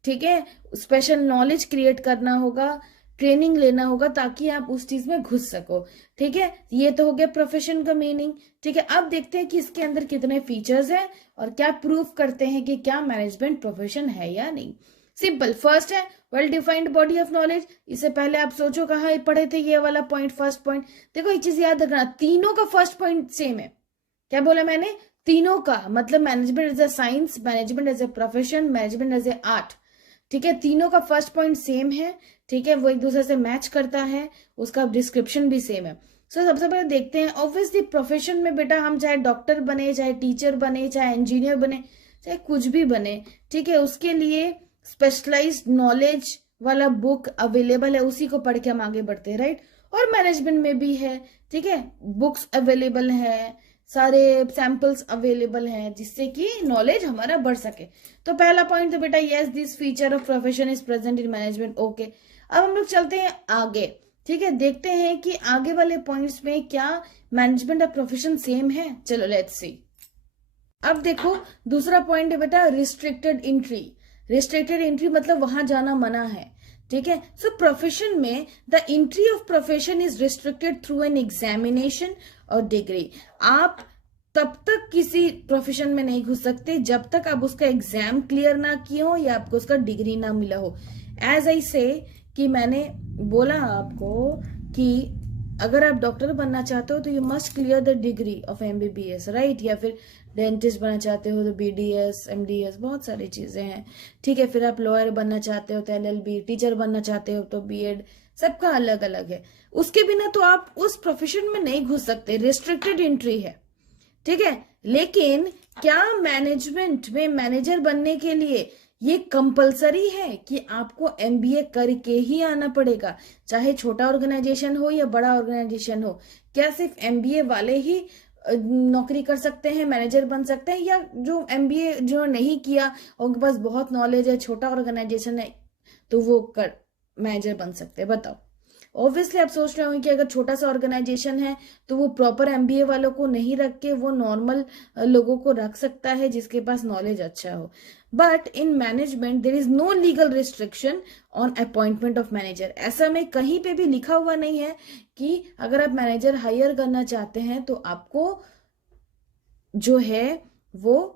ठीक है, स्पेशल नॉलेज क्रिएट करना होगा, ट्रेनिंग लेना होगा, ताकि आप उस चीज में घुस सको, ठीक है। ये तो हो गया प्रोफेशन का मीनिंग, ठीक है। अब देखते हैं कि इसके अंदर कितने फीचर्स हैं और क्या प्रूफ करते हैं कि क्या मैनेजमेंट प्रोफेशन है या नहीं। सिंपल, फर्स्ट है well defined body of knowledge. इससे पहले आप सोचो कहाँ पढ़े थे ये वाला पॉइंट, फर्स्ट पॉइंट। देखो एक चीज याद रखना, तीनों का फर्स्ट पॉइंट सेम है। क्या बोला मैंने? तीनों का मतलब management as a science, management as a profession, management as a art, ठीक है। तीनों का फर्स्ट पॉइंट सेम है, ठीक है, वो एक दूसरे से मैच करता है, उसका डिस्क्रिप्शन भी सेम है। सो सबसे पहले देखते हैं, ऑब्वियसली प्रोफेशन में बेटा हम चाहे डॉक्टर बने, चाहे टीचर बने, चाहे इंजीनियर बने, चाहे कुछ भी बने, ठीक है, उसके लिए स्पेशलाइज्ड नॉलेज वाला बुक अवेलेबल है, उसी को पढ़ के हम आगे बढ़ते हैं, राइट। और मैनेजमेंट में भी है, ठीक है, बुक्स अवेलेबल है, सारे सैंपल्स अवेलेबल हैं, जिससे कि नॉलेज हमारा बढ़ सके। तो पहला पॉइंट तो बेटा yes, this feature of profession is present in management, okay. अब हम लोग चलते हैं आगे, ठीक है, देखते हैं कि आगे वाले पॉइंट्स में क्या मैनेजमेंट और प्रोफेशन सेम है। चलो लेट्स सी। अब देखो दूसरा पॉइंट है बेटा रिस्ट्रिक्टेड एंट्री। रिस्ट्रिक्टेड एंट्री मतलब वहां जाना मना है, ठीक है। सो प्रोफेशन में the entry of profession is restricted through an examination और डिग्री। आप तब तक किसी प्रोफेशन में नहीं घुस सकते जब तक आप उसका एग्जाम क्लियर ना किए हो या आपको उसका डिग्री ना मिला हो। एज आई से कि मैंने बोला आपको कि अगर आप डॉक्टर बनना चाहते हो तो you must clear the degree of MBBS, right. या फिर डेंटिस्ट बनना चाहते हो तो बीडीएस, एमडीएस, बहुत सारी चीजें हैं, ठीक है। फिर आप लॉयर बनना चाहते हो तो एलएलबी, टीचर बनना चाहते हो तो बीएड, सबका अलग अलग है। उसके बिना तो आप उस प्रोफेशन में नहीं घुस सकते, रिस्ट्रिक्टेड एंट्री है, ठीक है। लेकिन क्या मैनेजमेंट में मैनेजर बनने के लिए ये कंपलसरी है कि आपको एमबीए करके ही आना पड़ेगा, चाहे छोटा ऑर्गेनाइजेशन हो या बड़ा ऑर्गेनाइजेशन हो? क्या सिर्फ एमबीए वाले ही नौकरी कर सकते हैं, मैनेजर बन सकते हैं, या जो एमबीए जो नहीं किया उनके पास बहुत नॉलेज है, छोटा ऑर्गेनाइजेशन है, तो वो कर मैनेजर बन सकते हैं? बताओ। ऑब्वियसली आप सोच रहे होंगे कि अगर छोटा सा ऑर्गेनाइजेशन है तो वो प्रॉपर एमबीए वालों को नहीं रख के वो नॉर्मल लोगों को रख सकता है जिसके पास नॉलेज अच्छा हो। But in management there is no legal restriction on appointment of manager. ऐसा में कहीं पे भी लिखा हुआ नहीं है कि अगर आप मैनेजर हायर करना चाहते हैं तो आपको जो है वो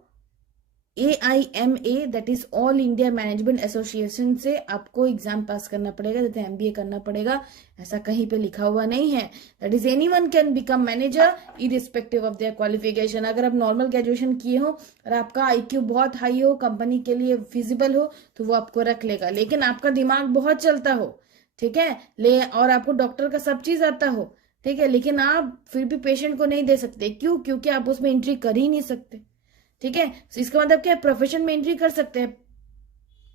AIMA that is all India management association से आपको एग्जाम पास करना पड़ेगा, जैसे एमबीए करना पड़ेगा। ऐसा कहीं पे लिखा हुआ नहीं है। That is anyone can become manager irrespective of their qualification. अगर आप नॉर्मल ग्रेजुएशन किए हो और आपका IQ बहुत हाई हो, कंपनी के लिए फिजिबल हो, तो वो आपको रख लेगा। लेकिन आपका दिमाग बहुत चलता हो, ठीक है, और आपको डॉक्टर का सब चीज आता हो, ठीक है, लेकिन आप फिर भी पेशेंट को नहीं दे सकते। क्यों? क्योंकि आप उसमें एंट्री कर ही नहीं सकते, ठीक है। इसका मतलब क्या है? प्रोफेशन में एंट्री कर सकते हैं,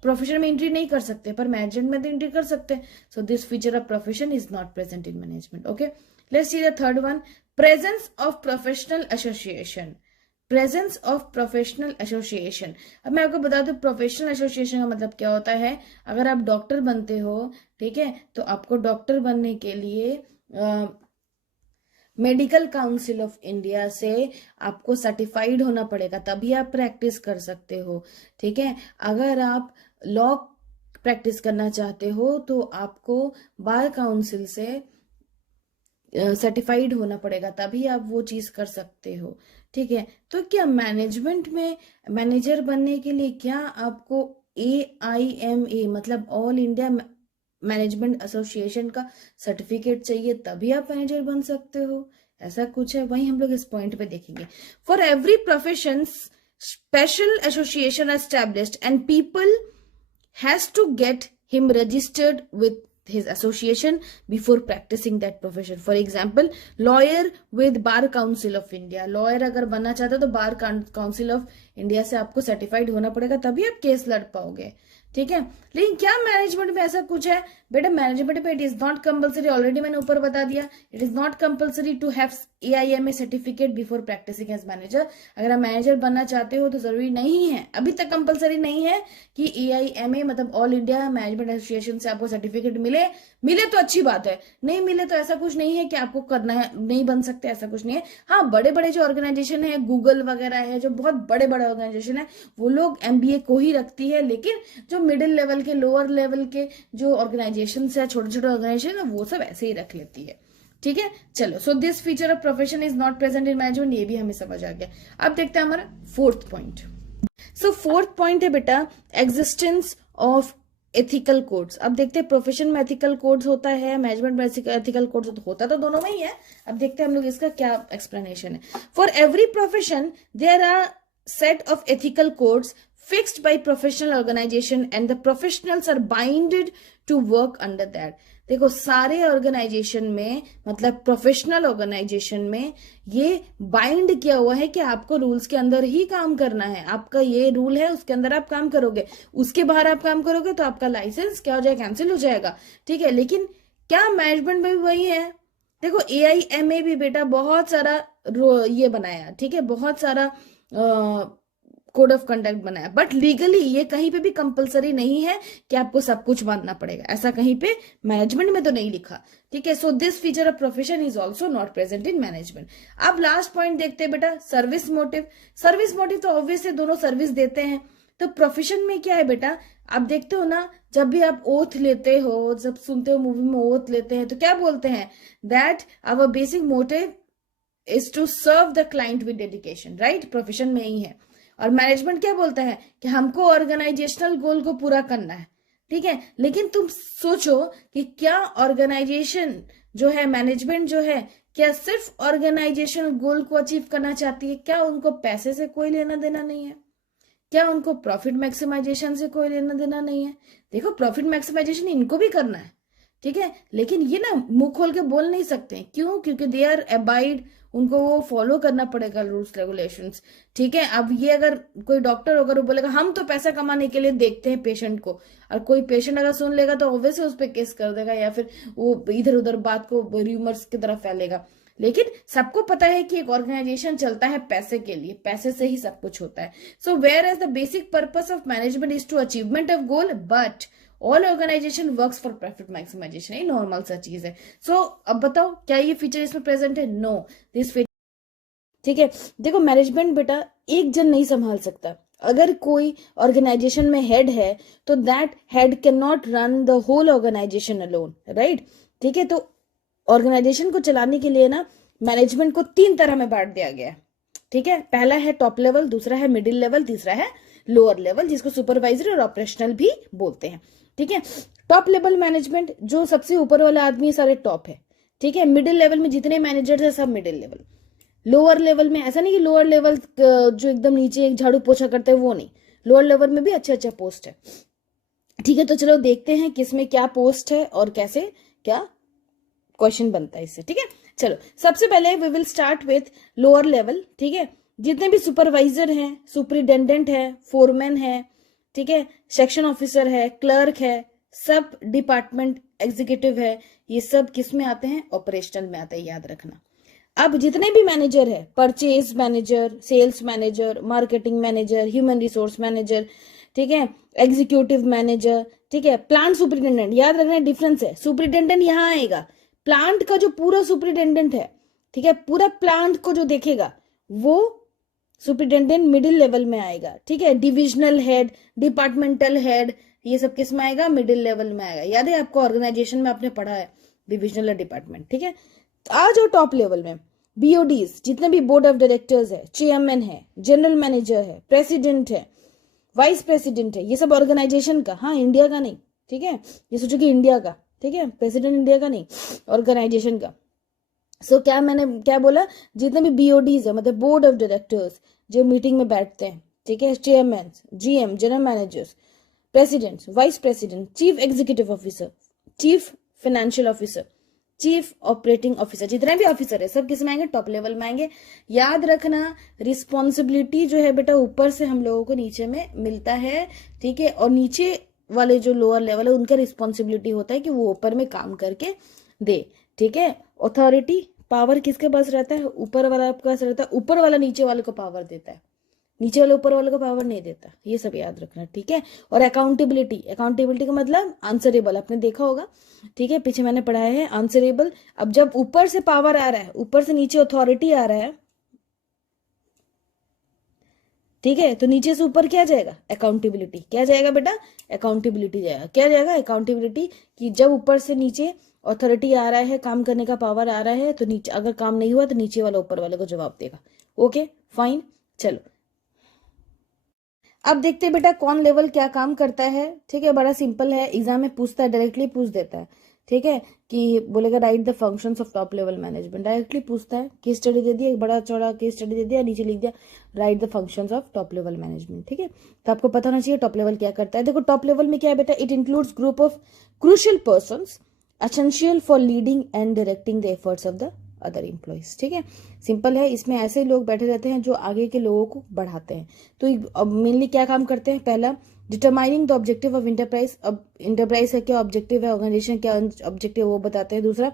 प्रोफेशन में एंट्री नहीं कर सकते, पर मैनेजमेंट में तो एंट्री कर सकते हैं। So this feature of profession is not present in management, okay. Let's see the third one, presence of professional association. Presence of professional association. अब मैं आपको बता दूं प्रोफेशनल एसोसिएशन का मतलब क्या होता है। अगर आप डॉक्टर बनते हो, ठीक है, तो आपको डॉक्टर बनने के लिए मेडिकल काउंसिल ऑफ इंडिया से आपको सर्टिफाइड होना पड़ेगा, तभी आप प्रैक्टिस कर सकते हो, ठीक है। अगर आप लॉ प्रैक्टिस करना चाहते हो तो आपको बार काउंसिल से सर्टिफाइड होना पड़ेगा, तभी आप वो चीज कर सकते हो, ठीक है। तो क्या मैनेजमेंट में मैनेजर बनने के लिए क्या आपको AIMA मतलब ऑल इंडिया मैनेजमेंट एसोसिएशन का सर्टिफिकेट चाहिए, तभी आप मैनेजर बन सकते हो? ऐसा कुछ है, वही हम लोग इस पॉइंट पे देखेंगे। For every profession special association established and people has to get him registered with his association before practicing that profession. For example, lawyer with Bar Council of India. Lawyer अगर बनना चाहते हो तो Bar Council of India से आपको सर्टिफाइड होना पड़ेगा, तभी आप केस लड़ पाओगे, ठीक है। लेकिन क्या मैनेजमेंट में ऐसा कुछ है बेटा? मैनेजमेंट में it is not compulsory, already मैंने ऊपर बता दिया, it is not compulsory to have AIMA certificate before practising as manager. अगर आप मैनेजर बनना चाहते हो तो जरूरी नहीं है, अभी तक कंपलसरी नहीं है कि AIMA मतलब ऑल इंडिया मैनेजमेंट एसोसिएशन से आपको सर्टिफिकेट मिले तो अच्छी बात है, नहीं मिले तो ऐसा कुछ नहीं है कि आपको करना है, नहीं बन सकते, ऐसा कुछ नहीं है। हाँ, बड़े बड़े जो ऑर्गेनाइजेशन है, गूगल वगैरह है, जो बहुत बड़े बड़े ऑर्गेनाइजेशन है, वो लोग MBA को ही रखती है, लेकिन जो मिडिल लेवल के, लोअर लेवल के जो ऑर्गेनाइजेशन है, छोटे छोटे ऑर्गेनाइजेशन है, वो सब ऐसे ही रख लेती है, ठीक है। चलो, so this feature of profession is not present in management, ये भी हमें समझ आ गया। अब देखते हैं हमारा फोर्थ पॉइंट। सो फोर्थ पॉइंट है बेटा एग्जिस्टेंस ऑफ एथिकल कोड्स। अब देखते हैं प्रोफेशन में एथिकल कोड्स होता है, मैनेजमेंट में एथिकल कोड्स होता तो दोनों में ही है। अब देखते हैं हम लोग इसका क्या एक्सप्लेनेशन है। For every profession there are set of ethical codes fixed by professional organization and the professionals are binded to work under that. देखो, सारे ऑर्गेनाइजेशन में मतलब प्रोफेशनल ऑर्गेनाइजेशन में ये बाइंड किया हुआ है कि आपको रूल्स के अंदर ही काम करना है, आपका ये रूल है, उसके अंदर आप काम करोगे, उसके बाहर आप काम करोगे तो आपका लाइसेंस क्या हो जाएगा, कैंसिल हो जाएगा, ठीक है। लेकिन क्या मैनेजमेंट में भी वही है? देखो, AIMA भी बेटा बहुत सारा ये बनाया, ठीक है, बहुत सारा कोड ऑफ कंडक्ट बनाया, बट लीगली ये कहीं पे भी कंपलसरी नहीं है कि आपको सब कुछ मानना पड़ेगा, ऐसा कहीं पे मैनेजमेंट में तो नहीं लिखा, ठीक है। So this feature of profession is also not present in management. अब लास्ट पॉइंट देखते हैं बेटा, सर्विस मोटिव। सर्विस मोटिव तो ऑब्वियसली दोनों सर्विस देते हैं, तो प्रोफेशन में क्या है बेटा? आप देखते हो ना, जब भी आप ओथ लेते हो, जब सुनते हो मूवी में ओथ लेते हैं, तो क्या बोलते हैं? That our basic motive is to serve the client with dedication, right? Profession में ही है। और मैनेजमेंट क्या बोलता है कि हमको ऑर्गेनाइजेशनल गोल को पूरा करना है, ठीक है। लेकिन तुम सोचो कि क्या ऑर्गेनाइजेशन जो है, मैनेजमेंट जो है, क्या सिर्फ ऑर्गेनाइजेशनल गोल को अचीव करना चाहती है? क्या उनको पैसे से कोई लेना देना नहीं है? क्या उनको प्रॉफिट मैक्सिमाइजेशन से कोई लेना देना नहीं है? देखो, प्रॉफिट मैक्सिमाइजेशन इनको भी करना है, ठीक है, लेकिन ये ना मुंह खोल के बोल नहीं सकते। क्यों? क्योंकि दे आर अबाइड, उनको वो फॉलो करना पड़ेगा रूल्स रेगुलेशंस, ठीक है। अब ये अगर कोई डॉक्टर अगर वो बोलेगा हम तो पैसा कमाने के लिए देखते हैं पेशेंट को, और कोई पेशेंट अगर सुन लेगा तो ऑब्वियसली उस पर केस कर देगा, या फिर वो इधर उधर बात को र्यूमर्स की तरफ फैलेगा। लेकिन सबको पता है कि एक ऑर्गेनाइजेशन चलता है पैसे के लिए, पैसे से ही सब कुछ होता है। So whereas the basic purpose of management is to achievement of goal, but all organisation works for profit maximisation. ये नॉर्मल सा चीज है। सो अब बताओ, क्या ये फीचर इसमें प्रेजेंट है? नो, दिस फीचर, ठीक है। देखो, मैनेजमेंट बेटा एक जन नहीं संभाल सकता। अगर कोई ऑर्गेनाइजेशन में हेड है तो that head can not run the whole organisation alone, right? ठीक है, तो ऑर्गेनाइजेशन को चलाने के लिए ना मैनेजमेंट को 3 तरह में बांट दिया गया है, ठीक है। पहला है टॉप लेवल, दूसरा है मिडिल लेवल, तीसरा है लोअर लेवल, जिसको सुपरवाइजरी और ऑपरेशनल भी बोलते हैं, ठीक है। टॉप लेवल मैनेजमेंट, जो सबसे ऊपर वाला आदमी सारे टॉप है, ठीक है। मिडिल लेवल में जितने मैनेजर्स है सब मिडिल लेवल। लोअर लेवल में ऐसा नहीं कि लोअर लेवल जो एकदम नीचे एक झाड़ू पोछा करते हैं वो नहीं, लोअर लेवल में भी अच्छा अच्छा पोस्ट है, ठीक है। तो चलो देखते हैं किसमें क्या पोस्ट है और कैसे क्या क्वेश्चन बनता है इससे, ठीक है। चलो, सबसे पहले we will start with lower level, ठीक है। जितने भी सुपरवाइजर हैं, सुपरिटेंडेंट है, फोरमैन है, ठीक है, सेक्शन ऑफिसर है, क्लर्क है, सब डिपार्टमेंट एग्जीक्यूटिव है, ये सब किस में आते हैं? ऑपरेशनल में आते हैं, याद रखना। अब जितने भी मैनेजर है, purchase manager, sales manager, marketing manager, human resource manager, ठीक है, एग्जीक्यूटिव मैनेजर, ठीक है, प्लांट सुपरिटेंडेंट, याद रखना डिफरेंस है। सुपरिटेंडेंट यहाँ आएगा, प्लांट का जो पूरा सुपरिटेंडेंट है, ठीक है, पूरा प्लांट को जो देखेगा वो सुपरिटेंडेंट मिडिल लेवल में आएगा, ठीक है। डिविजनल हेड, डिपार्टमेंटल हेड, ये सब किस में आएगा? मिडिल लेवल में आएगा। याद है आपको, ऑर्गेनाइजेशन में आपने पढ़ा है डिविजनल और डिपार्टमेंट, ठीक है। आ जाओ टॉप लेवल में, BODs, जितने भी बोर्ड ऑफ डायरेक्टर्स है, चेयरमैन है, जनरल मैनेजर है, प्रेसिडेंट है, वाइस प्रेसिडेंट है, ये सब ऑर्गेनाइजेशन का, हाँ इंडिया का नहीं, ठीक है, ये सोचो कि इंडिया का, ठीक है, प्रेसिडेंट इंडिया का नहीं, ऑर्गेनाइजेशन का। सो क्या मैंने क्या बोला? जितने भी BODs है, मतलब बोर्ड ऑफ डायरेक्टर्स जो मीटिंग में बैठते हैं, ठीक है, chairman, GM, general managers, president, vice president, chief executive officer, chief financial officer, chief operating officer, जितने भी ऑफिसर है सब किस में आएंगे, टॉप लेवल में आएंगे। याद रखना रिस्पॉन्सिबिलिटी जो है बेटा ऊपर से हम लोगों को नीचे में मिलता है, ठीक है, और नीचे वाले जो लोअर लेवल है उनका रिस्पॉन्सिबिलिटी होता है कि वो ऊपर में काम करके दे, ठीक है। अथॉरिटी पावर किसके पास रहता है, ऊपर वाला के पास रहता है, ऊपर वाला नीचे वाले को पावर देता है, नीचे वाले ऊपर वाले को पावर नहीं देता, ये सब याद रखना, ठीक है। और अकाउंटेबिलिटी, अकाउंटेबिलिटी का मतलब आंसरेबल, आपने देखा होगा, ठीक है, पीछे मैंने पढ़ाया है आंसरेबल। अब जब ऊपर से पावर आ रहा है, ऊपर से नीचे अथॉरिटी आ रहा है, ठीक है, तो नीचे से ऊपर क्या जाएगा, अकाउंटेबिलिटी, क्या जाएगा बेटा, अकाउंटेबिलिटी जाएगा, क्या जाएगा, अकाउंटेबिलिटी। कि जब ऊपर से नीचे अथॉरिटी आ रहा है, काम करने का पावर आ रहा है, तो नीचे अगर काम नहीं हुआ तो नीचे वाला ऊपर वाले को जवाब देगा। ओके फाइन, चलो अब देखते हैं बेटा कौन लेवल क्या काम करता है, ठीक है, बड़ा सिंपल है, एग्जाम में पूछता है, डायरेक्टली पूछ देता है, ठीक है, कि बोलेगा right the functions of top level management, directly पूछता है, केस स्टडी दे दिया, एक बड़ा चौड़ा केस स्टडी दे दिया, नीचे लिख दिया right the functions of top level management, ठीक है। तो आपको पता होना चाहिए टॉप लेवल क्या करता है। देखो टॉप लेवल में क्या है बेटा, it includes group of crucial persons essential for leading and directing the efforts of the other employees, ठीक है, सिंपल है। इसमें ऐसे लोग बैठे रहते हैं जो आगे के लोगों को बढ़ाते हैं। तो मेनली क्या काम करते हैं, पहला determining the objective of enterprise, अब इंटरप्राइज का क्या ऑब्जेक्टिव है, ऑर्गेनाइजेशन क्या ऑब्जेक्टिव वो बताते हैं। दूसरा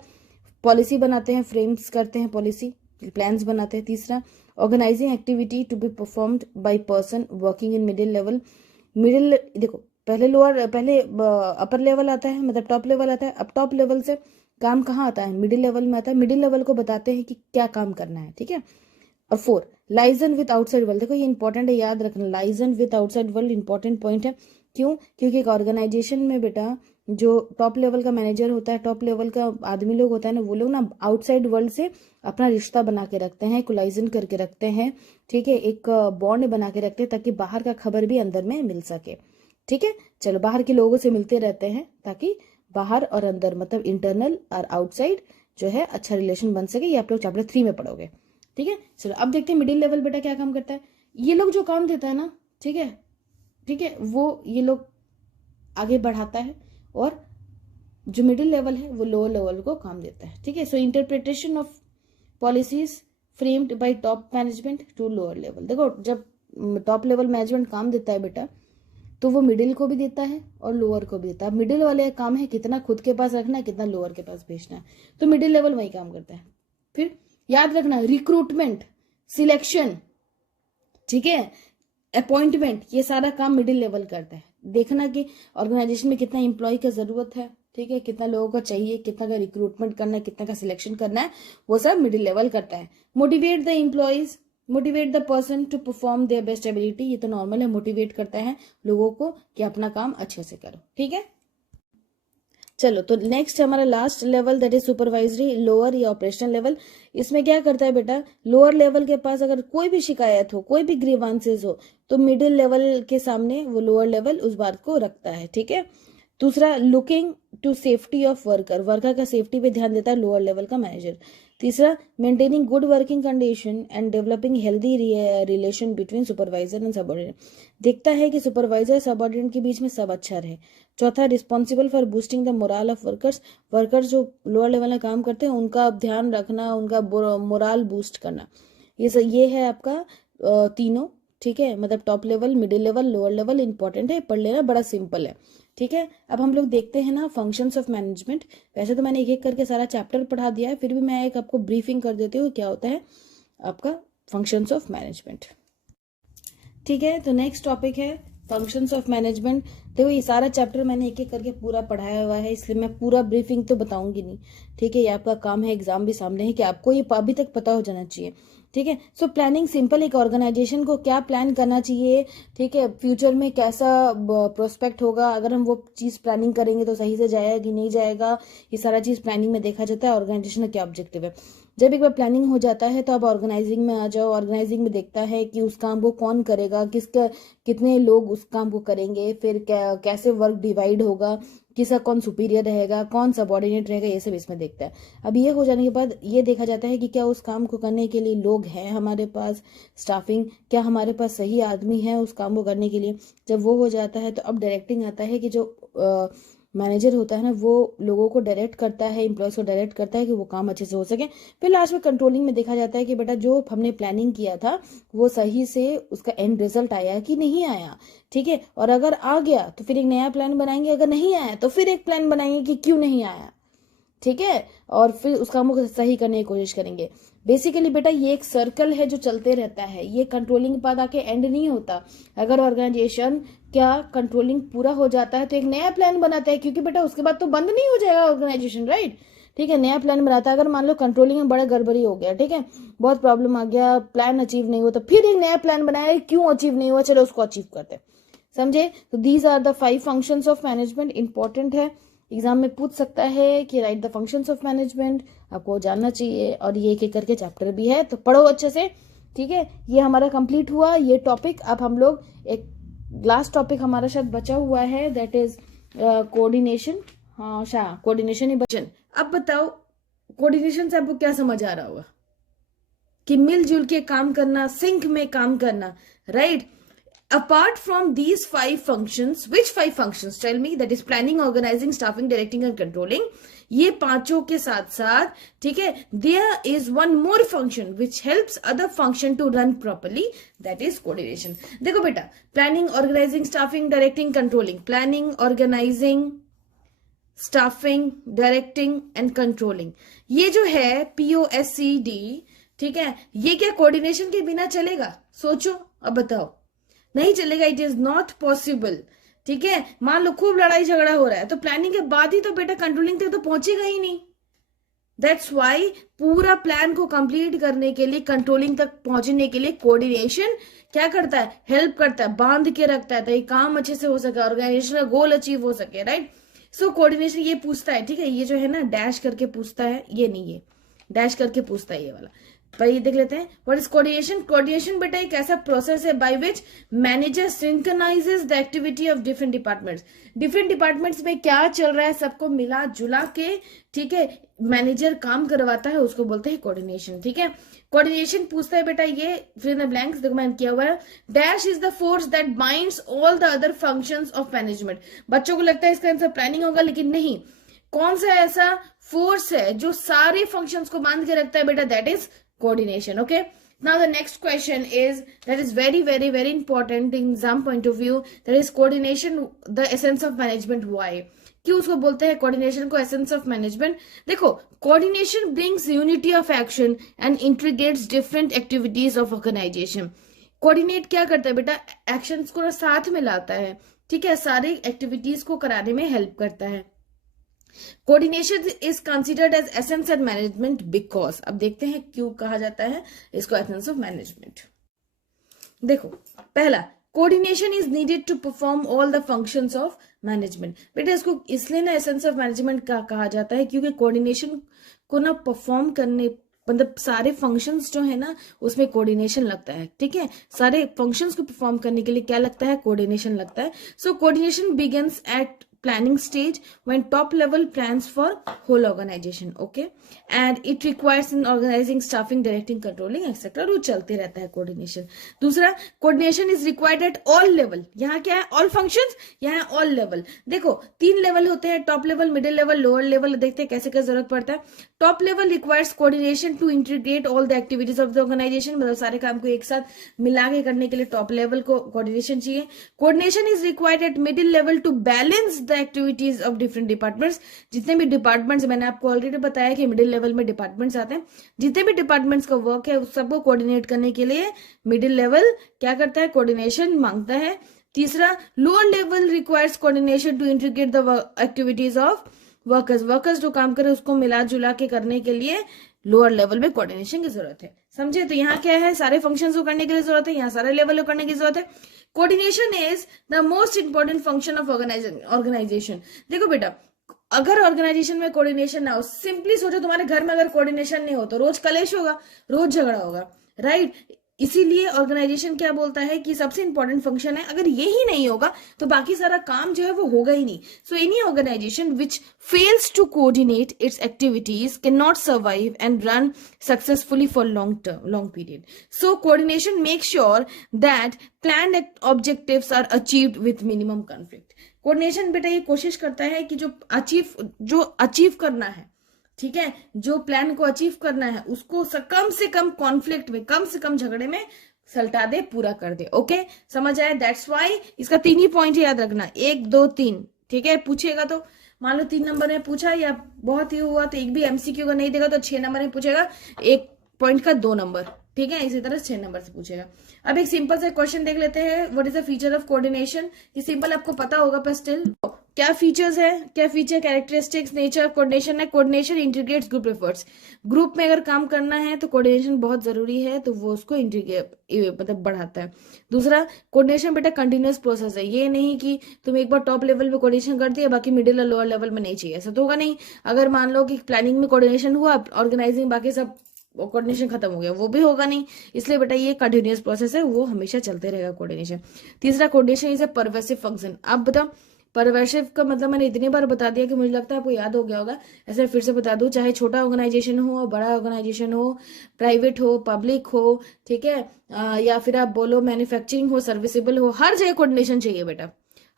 पॉलिसी बनाते हैं, फ्रेम्स करते हैं पॉलिसी, प्लान्स बनाते हैं। तीसरा organising activity to be performed by person working in middle level, middle देखो पहले लोअर, पहले अपर लेवल आता है, मतलब टॉप लेवल आता है, अब टॉप लेवल से काम कहाँ आता है, मिडिल लेवल में आता है, मिडिल लेवल को बताते हैं कि क्या काम करना है, ठीक है। और 4 लाइजन विद आउटसाइड वर्ल्ड, देखो ये इंपॉर्टेंट है, याद रखना, liaison with outside world important point है। क्यों, क्योंकि एक ऑर्गेनाइजेशन में बेटा जो टॉप लेवल का मैनेजर होता है, टॉप लेवल का आदमी लोग होता है ना, वो लोग ना आउटसाइड वर्ल्ड से अपना रिश्ता बना के रखते हैं, इक्वलाइजन करके रखते हैं, ठीक है, एक बॉन्ड बना के रखते हैं ताकि बाहर का खबर भी अंदर में मिल सके, ठीक है। चलो बाहर के लोगों से मिलते रहते हैं ताकि बाहर और अंदर मतलब इंटरनल और आउटसाइड जो है अच्छा रिलेशन बन सके, ये आप लोग चैप्टर 3 में पढ़ोगे, ठीक है। चलो अब देखते हैं मिडिल लेवल बेटा क्या काम करता है। ये लोग जो काम देता है ना, ठीक है, ठीक है, वो ये लोग आगे बढ़ाता है, और जो मिडिल लेवल है वो लोअर लेवल को काम देता है, ठीक है। So interpretation of policies framed by top management to lower level, देखो जब टॉप लेवल मैनेजमेंट काम देता है बेटा तो वो मिडिल को भी देता है और लोअर को भी देता है। मिडिल वाले का काम है कितना खुद के पास रखना है, कितना लोअर के पास भेजना है, तो मिडिल लेवल वही काम करता है। फिर याद रखना रिक्रूटमेंट, सिलेक्शन, ठीक है, अपॉइंटमेंट, ये सारा काम मिडिल लेवल करता है। देखना कि ऑर्गेनाइजेशन में कितना एम्प्लॉय का जरूरत है, ठीक है, कितना लोगों को चाहिए, कितना का रिक्रूटमेंट करना है, कितना का सिलेक्शन करना है, वो सब मिडिल लेवल करता है। Motivate the employees, motivate the person to perform their best ability, ये तो नॉर्मल है, मोटिवेट करता है लोगों को कि अपना काम अच्छे से करो, ठीक है। चलो तो नेक्स्ट हमारा last level that is supervisory lower या ऑपरेशनल लेवल। इसमें क्या करता है बेटा, लोअर लेवल के पास अगर कोई भी शिकायत हो, कोई भी ग्रीवांसेस हो, तो मिडिल लेवल के सामने वो लोअर लेवल उस बात को रखता है, ठीक है। दूसरा looking to safety of worker, worker का सेफ्टी पे ध्यान देता है लोअर लेवल का मैनेजर। तीसरा maintaining good working condition and developing healthy relation between supervisor and subordinate, देखता है कि सुपरवाइजर सबऑर्डिनेट के बीच में सब अच्छा रहे। चौथा responsible for boosting the moral of workers, workers जो लोअर लेवल में काम करते हैं उनका ध्यान रखना, उनका मोरल बूस्ट करना, ये है आपका तीनों, ठीक है, मतलब top level, middle level, lower level, important है, पढ़ लेना, बड़ा सिंपल है, ठीक है। अब हम लोग देखते हैं ना फंक्शंस ऑफ मैनेजमेंट। वैसे तो मैंने एक एक करके सारा चैप्टर पढ़ा दिया है, फिर भी मैं एक आपको ब्रीफिंग कर देती हूँ क्या होता है आपका फंक्शंस ऑफ मैनेजमेंट, ठीक है। तो नेक्स्ट टॉपिक है फंक्शंस ऑफ मैनेजमेंट। देखो ये सारा चैप्टर मैंने एक एक करके पूरा पढ़ाया हुआ है, इसलिए मैं पूरा ब्रीफिंग तो बताऊंगी नहीं, ठीक है, ये आपका काम है, एग्जाम भी सामने है कि आपको ये अभी तक पता हो जाना चाहिए, ठीक है। सो प्लानिंग सिंपल, एक ऑर्गेनाइजेशन को क्या प्लान करना चाहिए, ठीक है, फ्यूचर में कैसा प्रोस्पेक्ट होगा, अगर हम वो चीज़ प्लानिंग करेंगे तो सही से जाएगा कि नहीं जाएगा, ये सारा चीज़ प्लानिंग में देखा जाता है। ऑर्गेनाइजेशन का क्या ऑब्जेक्टिव है, जब एक बार प्लानिंग हो जाता है तो अब ऑर्गेनाइजिंग में आ जाओ। ऑर्गेनाइजिंग में देखता है कि उस काम को कौन करेगा, किसका कितने लोग उस काम को करेंगे, फिर कैसे वर्क डिवाइड होगा, किसका कौन सुपीरियर रहेगा, कौन सबऑर्डिनेट रहेगा, ये सब इसमें देखता है। अब ये हो जाने के बाद ये देखा जाता है कि क्या उस काम को करने के लिए लोग हैं हमारे पास, स्टाफिंग, क्या हमारे पास सही आदमी है उस काम को करने के लिए। जब वो हो जाता है तो अब डायरेक्टिंग आता है कि जो मैनेजर होता है ना, वो लोगों को डायरेक्ट करता है, एम्प्लॉयज को डायरेक्ट करता है कि वो काम अच्छे से हो सके। फिर लास्ट में कंट्रोलिंग में देखा जाता है कि बेटा जो हमने प्लानिंग किया था वो सही से उसका एंड रिजल्ट आया कि नहीं आया, ठीक है। और अगर आ गया तो फिर एक नया प्लान बनाएंगे, अगर नहीं आया तो फिर एक प्लान बनाएंगे कि क्यों नहीं आया, ठीक है, और फिर उस काम को सही करने की कोशिश करेंगे। बेसिकली बेटा ये एक सर्कल है जो चलते रहता है, ये कंट्रोलिंग के बाद आके एंड नहीं होता। अगर ऑर्गेनाइजेशन क्या कंट्रोलिंग पूरा हो जाता है तो एक नया प्लान बनाता है, क्योंकि बेटा उसके बाद तो बंद नहीं हो जाएगा ऑर्गेनाइजेशन, राइट, ठीक है। नया प्लान बनाता है। अगर मान लो कंट्रोलिंग में बड़ा गड़बड़ी हो गया, ठीक है, बहुत प्रॉब्लम आ गया, प्लान अचीव नहीं हुआ, तो फिर एक नया प्लान बनाया, क्यों अचीव नहीं हुआ, चलो उसको अचीव करते हैं, समझे। तो these are the 5 functions of management, important है, एग्जाम में पूछ सकता है कि write the functions of management, आपको जानना चाहिए। और ये एक एक करके चैप्टर भी है, तो पढ़ो अच्छे से, ठीक है। ये हमारा कंप्लीट हुआ ये टॉपिक। अब हम लोग एक लास्ट टॉपिक हमारा शायद बचा हुआ है, दैट इज कोऑर्डिनेशन। हाँ शायद कोऑर्डिनेशन ही बचन। अब बताओ कोऑर्डिनेशन से आपको क्या समझ आ रहा होगा कि मिलजुल के काम करना, सिंक में काम करना, right. Apart from these 5 functions, which 5 functions? Tell me. That is planning, organizing, staffing, directing and controlling. ये पांचों के साथ साथ, ठीक है, there is one more function which helps other function to run properly. That is coordination. देखो बेटा, planning, organizing, staffing, directing, controlling. Planning, organizing, staffing, directing and controlling. ये जो है POSCD, ठीक है, ये क्या कोऑर्डिनेशन के बिना चलेगा? सोचो, अब बताओ। नहीं चलेगा, इट इज नॉट पॉसिबल, ठीक है। मान लो खूब लड़ाई झगड़ा हो रहा है तो प्लानिंग के बाद ही तो बेटा कंट्रोलिंग तक तो पहुंचेगा ही नहीं। दैट्स वाई पूरा प्लान को कंप्लीट करने के लिए, कंट्रोलिंग तक पहुंचने के लिए कोऑर्डिनेशन क्या करता है, हेल्प करता है, बांध के रखता है ताकि काम अच्छे से हो सके, ऑर्गेनाइजेशन का गोल अचीव हो सके, राइट। सो कोऑर्डिनेशन ये पूछता है, ठीक है, ये जो है ना डैश करके पूछता है, ये नहीं, ये डैश करके पूछता है, ये वाला। पर ये देख लेते हैं, व्हाट इज कोऑर्डिनेशन। कोऑर्डिनेशन बेटा एक ऐसा प्रोसेस है by which manager synchronises the activity of different departments. Different departments में क्या चल रहा है सबको मिला जुला के, ठीक है, मैनेजर काम करवाता है, उसको बोलते हैं कोऑर्डिनेशन, ठीक है। कोऑर्डिनेशन पूछता है बेटा ये फिर इन ब्लैंक्स देखो मैंने किया हुआ है, dash is the force that binds all the other functions of management. बच्चों को लगता है इसका आंसर प्लानिंग होगा, लेकिन नहीं। कौन सा ऐसा फोर्स है जो सारे फंक्शंस को बांध के रखता है बेटा, that is coordination. Okay, now the next question is, that is very very very important in exam point of view, that is coordination the essence of management. Why? क्यों उसको बोलते हैं कोऑर्डिनेशन को एसेंस ऑफ मैनेजमेंट? देखो, coordination brings unity of action and integrates different activities of organisation. Coordinate क्या करता है बेटा, एक्शंस को साथ में लाता है, ठीक है, सारी एक्टिविटीज को कराने में हेल्प करता है। Coordination is considered as essence and management because, अब देखते हैं क्यों कहा जाता है इसको एसेंस ऑफ मैनेजमेंट। देखो, पहला, coordination is needed to perform all the functions of management. बेटा इसको इसलिए ना एसेंस ऑफ मैनेजमेंट का कहा जाता है क्योंकि कोऑर्डिनेशन को ना परफॉर्म करने, मतलब सारे फंक्शंस जो है ना उसमें कोऑर्डिनेशन लगता है, ठीक है, सारे फंक्शंस को परफॉर्म करने के लिए क्या लगता है, कोऑर्डिनेशन लगता है। So coordination begins at planning stage when top level plans for whole organization. Okay, and it requires in organizing, staffing, directing, controlling etc. वो चलते रहता है कोऑर्डिनेशन। दूसरा, coordination is required at all level. यहाँ क्या है, ऑल फंक्शंस, यहाँ ऑल लेवल। देखो 3 लेवल होते हैं, top level, middle level, lower level. देखते हैं कैसे क्या जरूरत पड़ता है। Top level requires coordination to integrate all the activities of the organisation, मतलब सारे काम को एक साथ मिला के करने के लिए टॉप लेवल को कोऑर्डिनेशन चाहिए। Coordination is required at middle level to balance the activities of different departments. जितने भी डिपार्टमेंट्स, मैंने आपको ऑलरेडी बताया कि मिडिल लेवल में डिपार्टमेंट्स आते हैं, जितने भी डिपार्टमेंट्स का वर्क है उस सबको कोऑर्डिनेट करने के लिए मिडिल लेवल क्या करता है, कोऑर्डिनेशन मांगता है। तीसरा, lower level requires coordination to integrate the activities of workers. Workers जो काम करे उसको मिला जुला के करने के लिए लोअर लेवल में कोऑर्डिनेशन की जरूरत है, समझे। तो यहाँ क्या है, सारे फंक्शंस को करने के लिए जरूरत है, यहाँ सारे लेवल को करने की जरूरत है। Coordination is the most important function of organisation. देखो बेटा, अगर ऑर्गेनाइजेशन में कोऑर्डिनेशन ना हो, सिंपली सोचो तुम्हारे घर में अगर कोऑर्डिनेशन नहीं हो तो रोज कलेश होगा, रोज झगड़ा होगा, राइट। इसीलिए ऑर्गेनाइजेशन क्या बोलता है कि सबसे इंपॉर्टेंट फंक्शन है, अगर ये ही नहीं होगा तो बाकी सारा काम जो है वो होगा ही नहीं. So any organisation which fails to coordinate its activities can not survive and run successfully for long period. So coordination make sure that planned objectives are achieved with minimum conflict. Coordination बेटा ये कोशिश करता है कि जो अचीव करना है, ठीक है, जो प्लान को अचीव करना है उसको कम से कम कॉन्फ्लिक्ट में, कम से कम झगड़े में सल्टा दे, पूरा कर दे. ओके, समझ आया? दैट्स वाई इसका 3 ही पॉइंट याद रखना, 1 2 3. ठीक है, पूछेगा तो मान लो 3 नंबर में पूछा या बहुत ही हुआ तो एक भी एमसीक्यू का नहीं देगा तो 6 नंबर में पूछेगा, 1 पॉइंट का 2 नंबर. ठीक है, इसी तरह 6 नंबर से पूछेगा. अब एक सिंपल सा क्वेश्चन देख लेते हैं. What is the feature of coordination? ये सिंपल आपको पता होगा पर स्टिल क्या फीचर्स है, क्या feature, characteristics, nature of coordination है. Coordination integrates group efforts. Group में अगर काम करना है तो कोऑर्डिनेशन बहुत जरूरी है, तो वो उसको मतलब बढ़ाता है. दूसरा, कोऑर्डिनेशन बेटा कंटिन्यूअस प्रोसेस है. ये नहीं कि तुम एक बार टॉप लेवल में कोऑर्डिनेशन कर दिया, बाकी मिडिल और लोअर लेवल में नहीं चाहिए, ऐसा तो होगा नहीं. अगर मान लो कि प्लानिंग में कोऑर्डिनेशन हुआ, ऑर्गेनाइजिंग बाकी सब कोऑर्डिनेशन खत्म हो गया, वो भी होगा नहीं. इसलिए बेटा ये कंटिन्यूअस प्रोसेस है, वो हमेशा चलते रहेगा कोऑर्डिनेशन. तीसरा, coordination is a pervasive function. अब बताओ परवेसिव का मतलब मैंने इतनी बार बता दिया कि मुझे लगता है आपको याद हो गया होगा. ऐसे फिर से बता दूं, चाहे छोटा ऑर्गेनाइजेशन हो, बड़ा ऑर्गेनाइजेशन हो, प्राइवेट हो, पब्लिक हो, ठीक है, या फिर आप बोलो मैन्युफैक्चरिंग हो, सर्विसेबल हो, हर जगह कोऑर्डिनेशन चाहिए बेटा,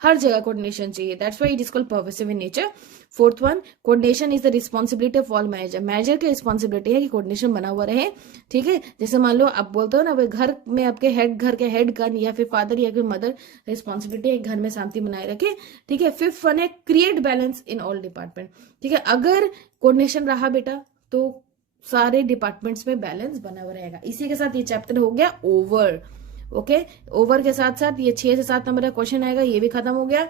हर जगह कोऑर्डिनेशन चाहिए. That's why it is called pervasive in nature. Fourth one, coordination is the responsibility of all manager. Manager की रिस्पॉन्सिबिलिटी है कि कोऑर्डिनेशन बना हुआ रहे. ठीक है, जैसे मान लो आप बोलते हो ना भाई घर में आपके घर के हेड का या फिर फादर या फिर मदर रिस्पॉन्सिबिलिटी है घर में शांति बनाए रखे. ठीक है. फिफ्थ वन है create balance in all department. ठीक है, अगर कोऑर्डिनेशन रहा बेटा तो सारे डिपार्टमेंट्स में बैलेंस बना हुआ रहेगा. इसी के साथ ये चैप्टर हो गया ओवर. ओके, ओवर के साथ साथ ये 6 से 7 नंबर का क्वेश्चन आएगा, ये भी खत्म हो गया.